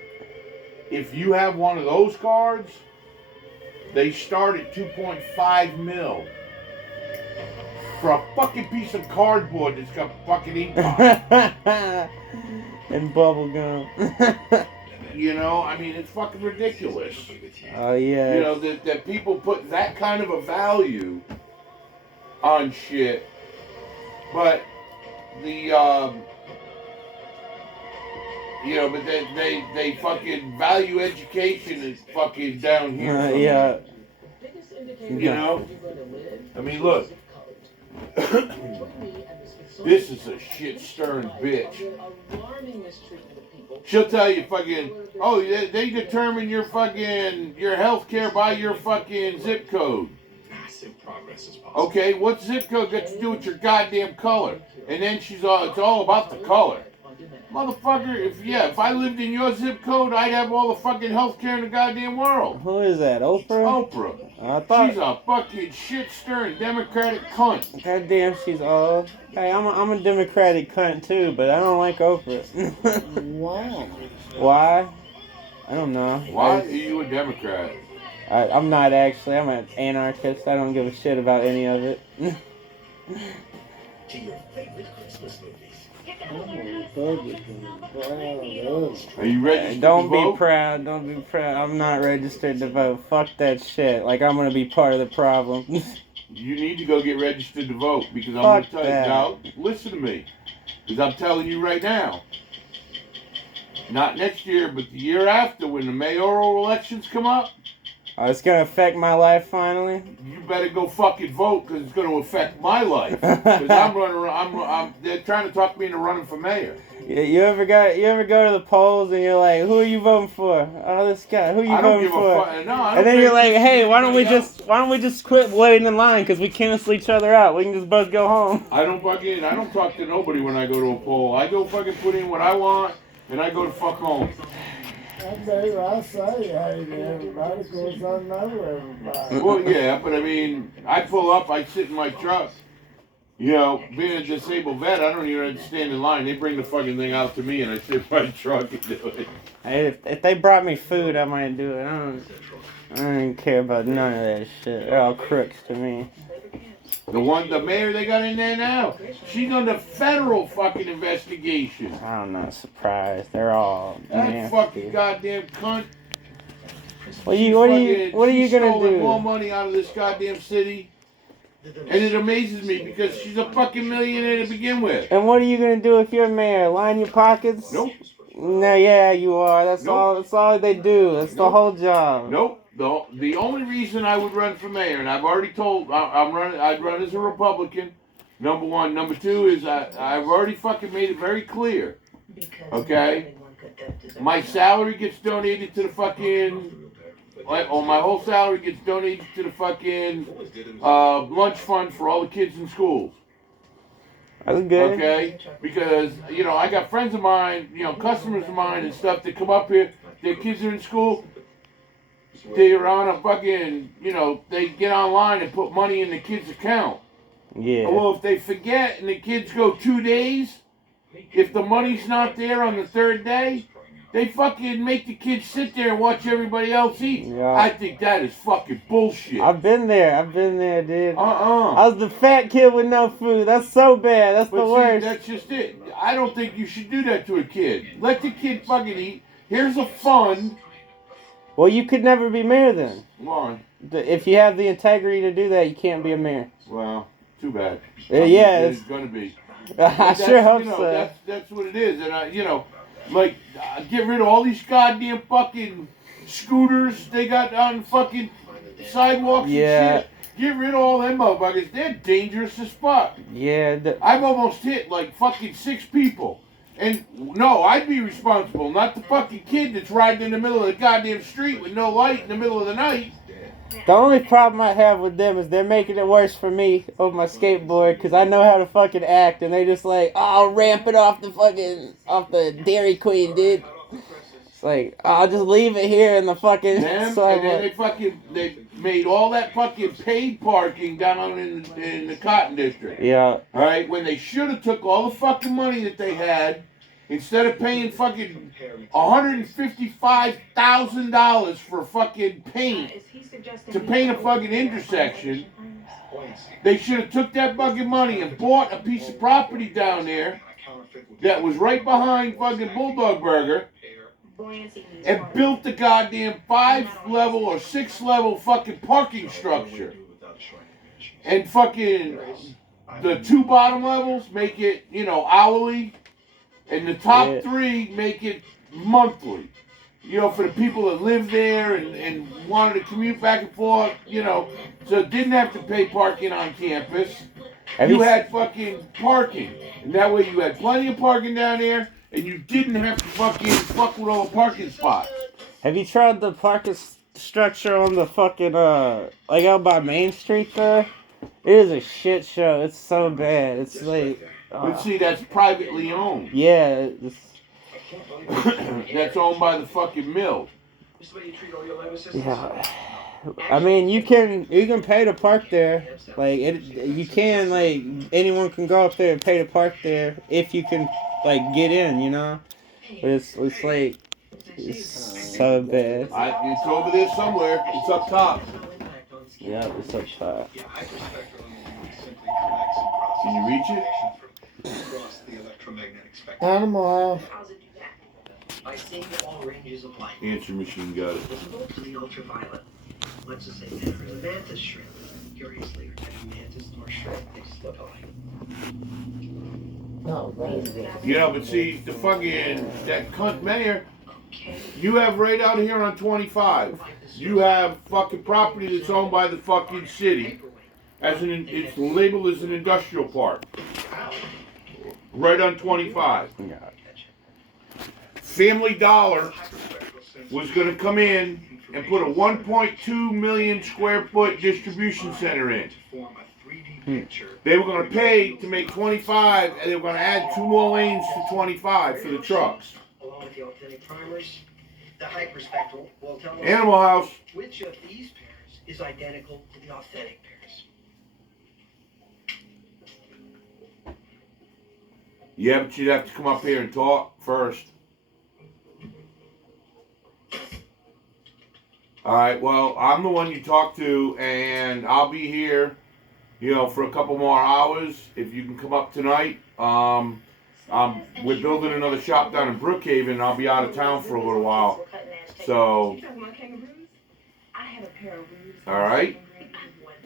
If you have one of those cards, they start at 2.5 mil for a fucking piece of cardboard that's got fucking ink on it. And bubble gum. I mean, it's fucking ridiculous. Oh yeah. That people put that kind of a value on shit. But but they fucking value education is fucking down here. Yeah. I mean, look. This is a shit stern bitch. She'll tell you fucking, they determine your health care by your fucking zip code. Progress is possible. Okay, what zip code got to do with your goddamn color? And then it's all about the color. Motherfucker, if I lived in your zip code, I'd have all the fucking healthcare in the goddamn world. Who is that, Oprah? Oprah. She's a fucking shit-stirring Democratic cunt. Goddamn, she's old. Hey, I'm a Democratic cunt too, but I don't like Oprah. Why? Why? I don't know. Why are you a Democrat? I'm not actually. I'm an anarchist. I don't give a shit about any of it. To your favorite Christmas movies. Are you registered Don't to vote? be proud. Don't be proud. I'm not registered to vote. Fuck that shit. Like I'm gonna be part of the problem. You need to go get registered to vote because I'm Fuck gonna tell that. you now. Listen to me, because I'm telling you right now. Not next year, but the year after, when the mayoral elections come up. Oh, it's gonna affect my life finally. You better go fucking vote because it's gonna affect my life. Because I'm running around. They're trying to talk me into running for mayor. You ever go to the polls and you're like, who are you voting for? Oh, this guy. Who are you I don't voting give a for? fuck. No, I don't And then care you're if like, you hey, do why don't we anybody just quit waiting in line because we cancel each other out. We can just both go home. I don't talk to nobody when I go to a poll. I go fucking put in what I want and I go to fuck home. I do. I say hey to everybody because I know everybody. Well, yeah, but I mean, I pull up, I sit in my truck. You know, being a disabled vet, I don't even understand in line. They bring the fucking thing out to me and I sit in my truck and do it. Hey, if they brought me food, I might do it. I don't care about none of that shit. They're all crooks to me. The mayor they got in there now, she's under federal fucking investigation. I'm not surprised. They're all That nasty. fucking goddamn cunt. What are you gonna She stole more do? money out of this goddamn city. And it amazes me because she's a fucking millionaire to begin with. And what are you gonna do if you're mayor? Line your pockets? Nope. No, yeah, you are. That's Nope. all. That's all they do. That's the Nope. whole job. Nope. The only reason I would run for mayor, and I've already told I'm running. I'd run as a Republican. Number one. Number two is I've already fucking made it very clear. Okay. My salary gets donated to the fucking. Or my whole salary gets donated to the fucking lunch fund for all the kids in schools. That's good. Okay, because you know I got friends of mine, you know, customers of mine and stuff that come up here. Their kids are in school. They're on a fucking, you know, they get online and put money in the kids' account. Yeah. Well, if they forget and the kids go 2 days, if the money's not there on the third day, they fucking make the kids sit there and watch everybody else eat. Yeah. I think that is fucking bullshit. I've been there, dude. Uh-uh. I was the fat kid with no food. That's so bad. That's the worst. That's just it. I don't think you should do that to a kid. Let the kid fucking eat. Here's a fund. Well, you could never be mayor then. Why? If you have the integrity to do that, you can't be a mayor. Well, too bad. Yeah, it's going to be. I sure hope you know, so. That's what it is. And, you know, like, get rid of all these goddamn fucking scooters they got on fucking sidewalks and shit. Get rid of all them motherfuckers. They're dangerous as fuck. Yeah. I've almost hit, like, fucking 6 people. And, no, I'd be responsible, not the fucking kid that's riding in the middle of the goddamn street with no light in the middle of the night. The only problem I have with them is they're making it worse for me on my skateboard because I know how to fucking act and they just like, oh, ramp it off the Dairy Queen, dude. It's like, I'll just leave it here in the fucking sidewalk. And then they made all that fucking paid parking down in the Cotton District. Yeah. Alright, when they should have took all the fucking money that they had, instead of paying fucking $155,000 for fucking paint to paint a fucking intersection, they should have took that fucking money and bought a piece of property down there that was right behind fucking Bulldog Burger and built the goddamn 5-level or 6-level fucking parking structure. And fucking the 2 bottom levels make it, you know, hourly. And the top 3 make it monthly. You know, for the people that live there and wanted to commute back and forth, you know, so didn't have to pay parking on campus. You had fucking parking. And that way you had plenty of parking down there and you didn't have to fucking fuck with all the parking spots. Have you tried the parking structure on the fucking, like out by Main Street there? It is a shit show. It's so bad. It's like... But see, that's privately owned. Yeah. That's owned by the fucking mill. Yeah. I mean, you can pay to park there. Like you can anyone can go up there and pay to park there if you can get in, you know. But it's like it's so bad. It's over there somewhere. It's up top. Yeah, it's up top. Can you reach it? Across the electromagnetic spectrum. Animal. By seeing all ranges of light. Answer machine got it. Visible to the ultraviolet. Let's just say the mantis shrimp. Curiously, mantis nor shrimp, they just look alike. Yeah, but see, the fucking, that cunt mayor, you have right out here on 25, you have fucking property that's owned by the fucking city. It's labeled as an industrial park. Right on 25. Family Dollar was going to come in and put a 1.2 million square foot distribution center in. They were going to pay to make 25, and they were going to add 2 more lanes to 25 for the trucks. Along with the authentic primers, The hyperspectral will tell us Animal House. which of these pairs is identical to the authentic pairs. Yeah, but you'd have to come up here and talk first. Alright, well, I'm the one you talk to, and I'll be here, you know, for a couple more hours. If you can come up tonight. We're building another shop down in Brookhaven, and I'll be out of town for a little while. So, alright.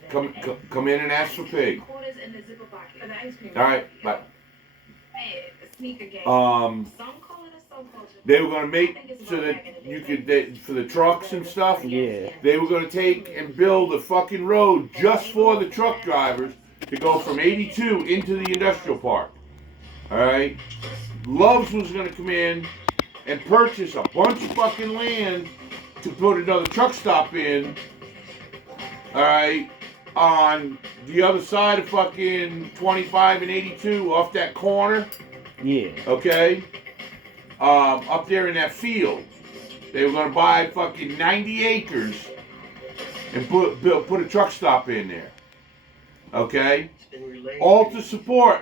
Come in and ask for pig. Alright, bye. They were gonna make so that you could for the trucks and stuff. Yeah. They were gonna take and build a fucking road just for the truck drivers to go from 82 into the industrial park. All right. Loves was gonna come in and purchase a bunch of fucking land to put another truck stop in. All right. On the other side of fucking 25 and 82, off that corner. Yeah. Okay. Up there in that field, they were gonna buy fucking 90 acres and put a truck stop in there. Okay. All to support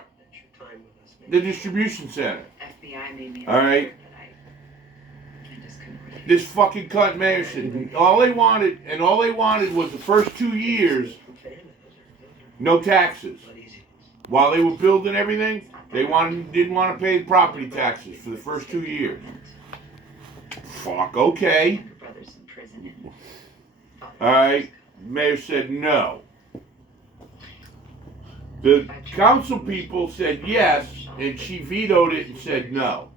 the distribution center. All right. This fucking cunt mayor said all they wanted was the first 2 years, no taxes. While they were building everything, they didn't want to pay property taxes for the first 2 years. Fuck, okay. Alright, mayor said no. The council people said yes, and she vetoed it and said no.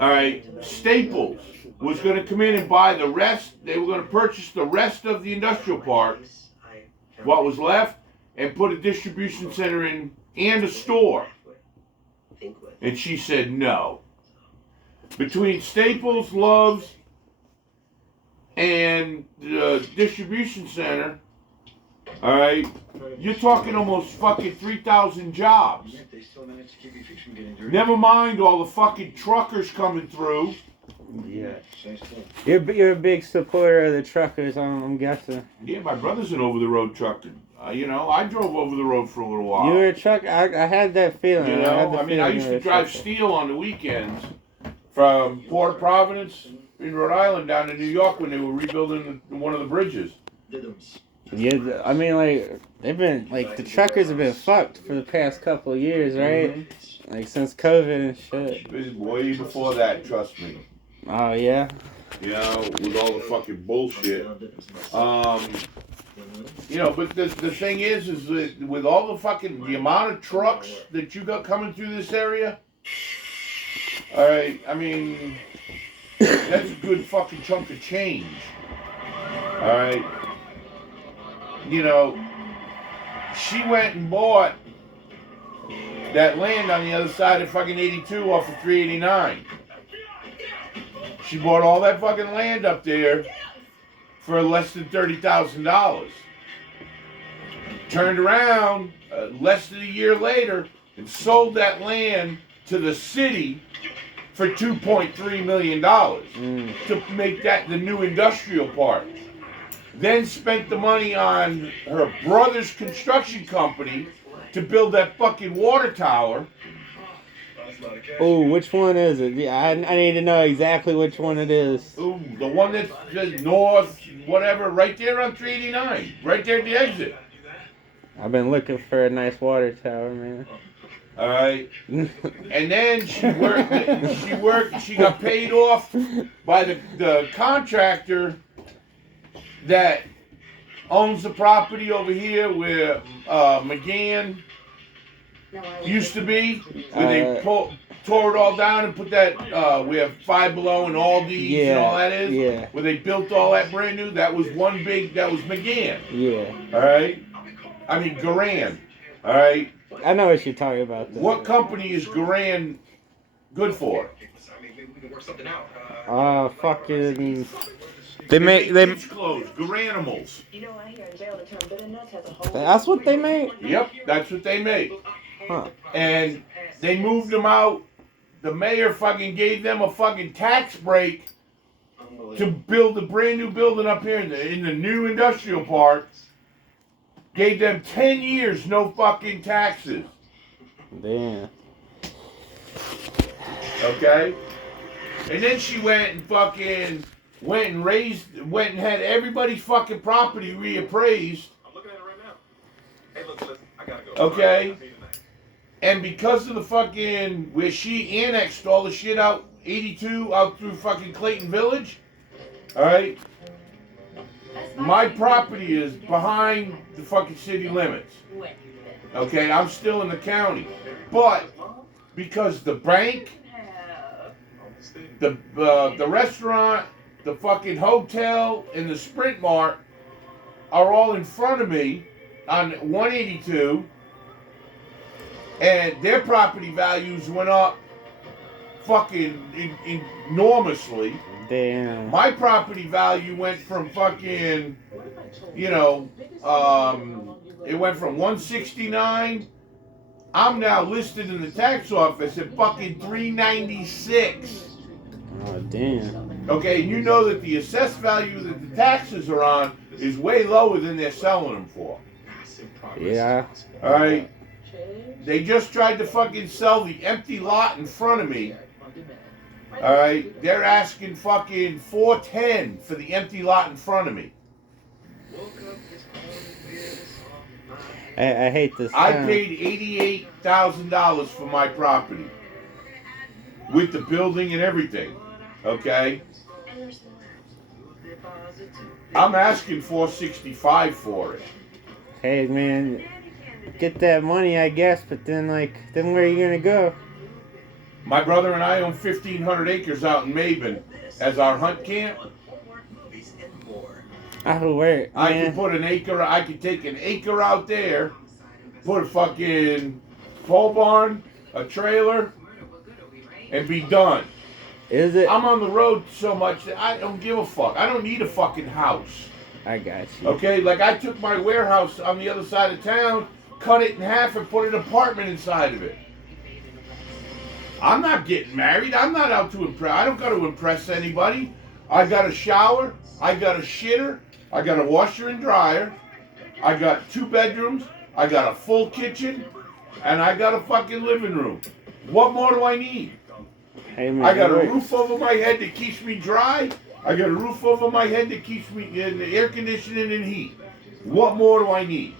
Alright, Staples was going to come in and buy the rest. They were going to purchase the rest of the industrial park, what was left, and put a distribution center in and a store. And she said no. Between Staples, Love's, and the distribution center, all right, you're talking almost fucking 3,000 jobs. Never mind all the fucking truckers coming through. Yeah. You're a big supporter of the truckers, I'm guessing. Yeah, my brother's an over-the-road trucker. You know, I drove over the road for a little while. You were a truck. I had that feeling. You know, I used to drive steel on the weekends from Port Providence in Rhode Island down to New York when they were rebuilding one of the bridges. Yeah, I mean, like the truckers have been fucked for the past couple of years, right? Mm-hmm. Like since COVID and shit. It was way before that, trust me. Oh yeah. You know, with all the fucking bullshit. You know, but the thing is that with all the amount of trucks that you got coming through this area, all right, I mean, that's a good fucking chunk of change. All right. You know, she went and bought that land on the other side of fucking 82 off of 389. She bought all that fucking land up there for less than $30,000. Turned around less than a year later and sold that land to the city for $2.3 million to make that the new industrial park. Then spent the money on her brother's construction company to build that fucking water tower. Oh, which one is it? Yeah, I need to know exactly which one it is. Ooh, the one that's just north, whatever, right there on 389, right there at the exit. I've been looking for a nice water tower, man. All right, and then she got paid off by the contractor that owns the property over here where McGann used to be, where they tore it all down and put that, where Five Below and Aldi's and all that is, where they built all that brand new. That was that was McGann. Yeah. All right. I mean Garan. All right. I know what you're talking about, though. What company is Garan good for? Fucking. They make clothes, Garanimals. That's what they made? Yep, that's what they made. Huh. And they moved them out. The mayor fucking gave them a fucking tax break to build a brand new building up here in the new industrial park. Gave them 10 years, no fucking taxes. Damn. Okay? And then she went and had everybody's fucking property reappraised. I'm looking at it right now. Hey, look, listen, I gotta go. Okay? And because of the fucking, where she annexed all the shit out, 82, out through fucking Clayton Village, alright? My property is behind the fucking city limits. Okay, I'm still in the county. But, because the bank, the restaurant, the fucking hotel, and the Sprint Mart are all in front of me on 182, and their property values went up fucking enormously. Damn. My property value went from fucking, it went from 169. I'm now listed in the tax office at fucking 396. Oh, damn. Okay, and you know that the assessed value that the taxes are on is way lower than they're selling them for. Yeah. Alright? They just tried to fucking sell the empty lot in front of me. Alright? They're asking fucking $410 for the empty lot in front of me. I hate this I town. paid $88,000 for my property. With the building and everything. Okay? I'm asking $465 for it. Hey, man, get that money, I guess, but then where are you gonna go? My brother and I own 1,500 acres out in Maben as our hunt camp. Oh, where, I man? could put an acre, I could take an acre out there, put a fucking pole barn, a trailer, and be done. Is it? I'm on the road so much that I don't give a fuck. I don't need a fucking house. I got you. Okay, like I took my warehouse on the other side of town, cut it in half, and put an apartment inside of it. I'm not getting married. I'm not out to impress. I don't got to impress anybody. I got a shower. I got a shitter. I got a washer and dryer. I got 2 bedrooms. I got a full kitchen. And I got a fucking living room. What more do I need? Hey, man, I got a roof over my head that keeps me dry. I got a roof over my head that keeps me in the air conditioning and heat. What more do I need?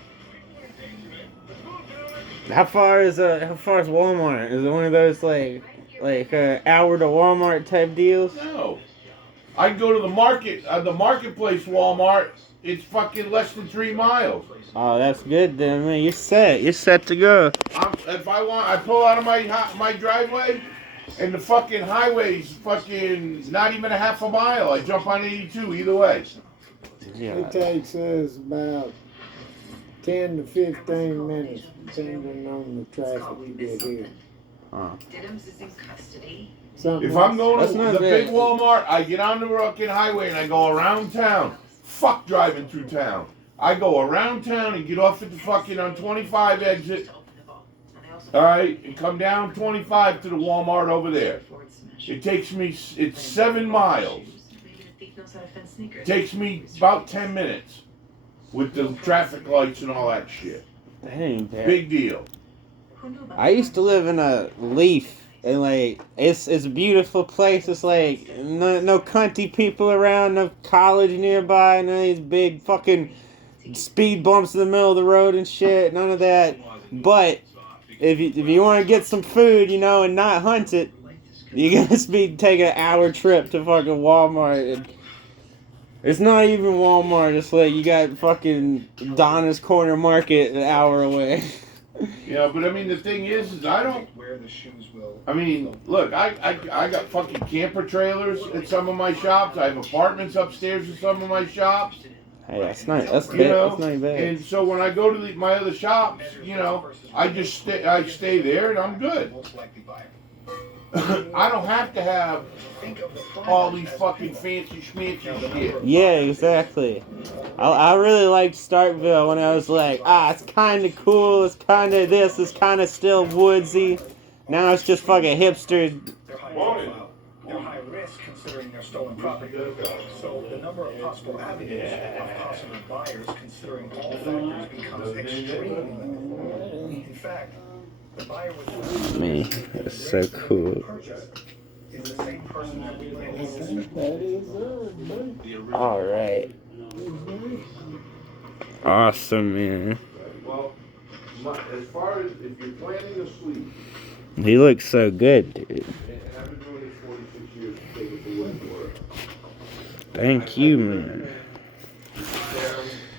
How far is Walmart? Is it one of those like hour to Walmart type deals? No. I can go to the marketplace Walmart. It's fucking less than 3 miles. Oh, that's good then, man. You're set. You're set to go. If I want, I pull out of my driveway, and the fucking highway's fucking not even a half a mile. I jump on 82 either way. Yeah. It takes us about 10 to 15 minutes, depending on the traffic we get here. Diddums is in custody. If I'm going to the big Walmart, I get on the fucking highway and I go around town. Fuck driving through town. I go around town and get off at the fucking on 25 exit. Alright, and come down 25 to the Walmart over there. It takes me, it's 7 miles. It takes me about 10 minutes with the traffic lights and all that shit. That ain't bad. Big deal. I used to live in a Leaf, and it's a beautiful place. It's like no cunty people around, no college nearby, none of these big fucking speed bumps in the middle of the road and shit. None of that. But if you want to get some food, and not hunt it, you're gonna be taking an hour trip to fucking Walmart. And it's not even Walmart. It's like you got fucking Donna's Corner Market an hour away. Yeah, but I mean, the thing is I don't. I mean, look, I got fucking camper trailers at some of my shops. I have apartments upstairs at some of my shops. Hey, that's not bad. That's not bad. And so when I go to my other shops, I just stay there and I'm good. I don't have to have all these fucking fancy schmancy shit. Yeah, exactly. I really liked Starkville when I was like, it's kind of cool, it's kind of this, it's kind of still woodsy. Now it's just fucking hipster. considering their stolen property. So the number of possible avenues of possible buyers considering all factors becomes extremely limited. In fact, the buyer with Me, that's so cool. purchase is the same person that we might suspect. All right. Awesome, man. Well, as far as if you're planning to sleep, He looks so good, dude. and I've been doing this 46 years to take it to work. Thank you, man.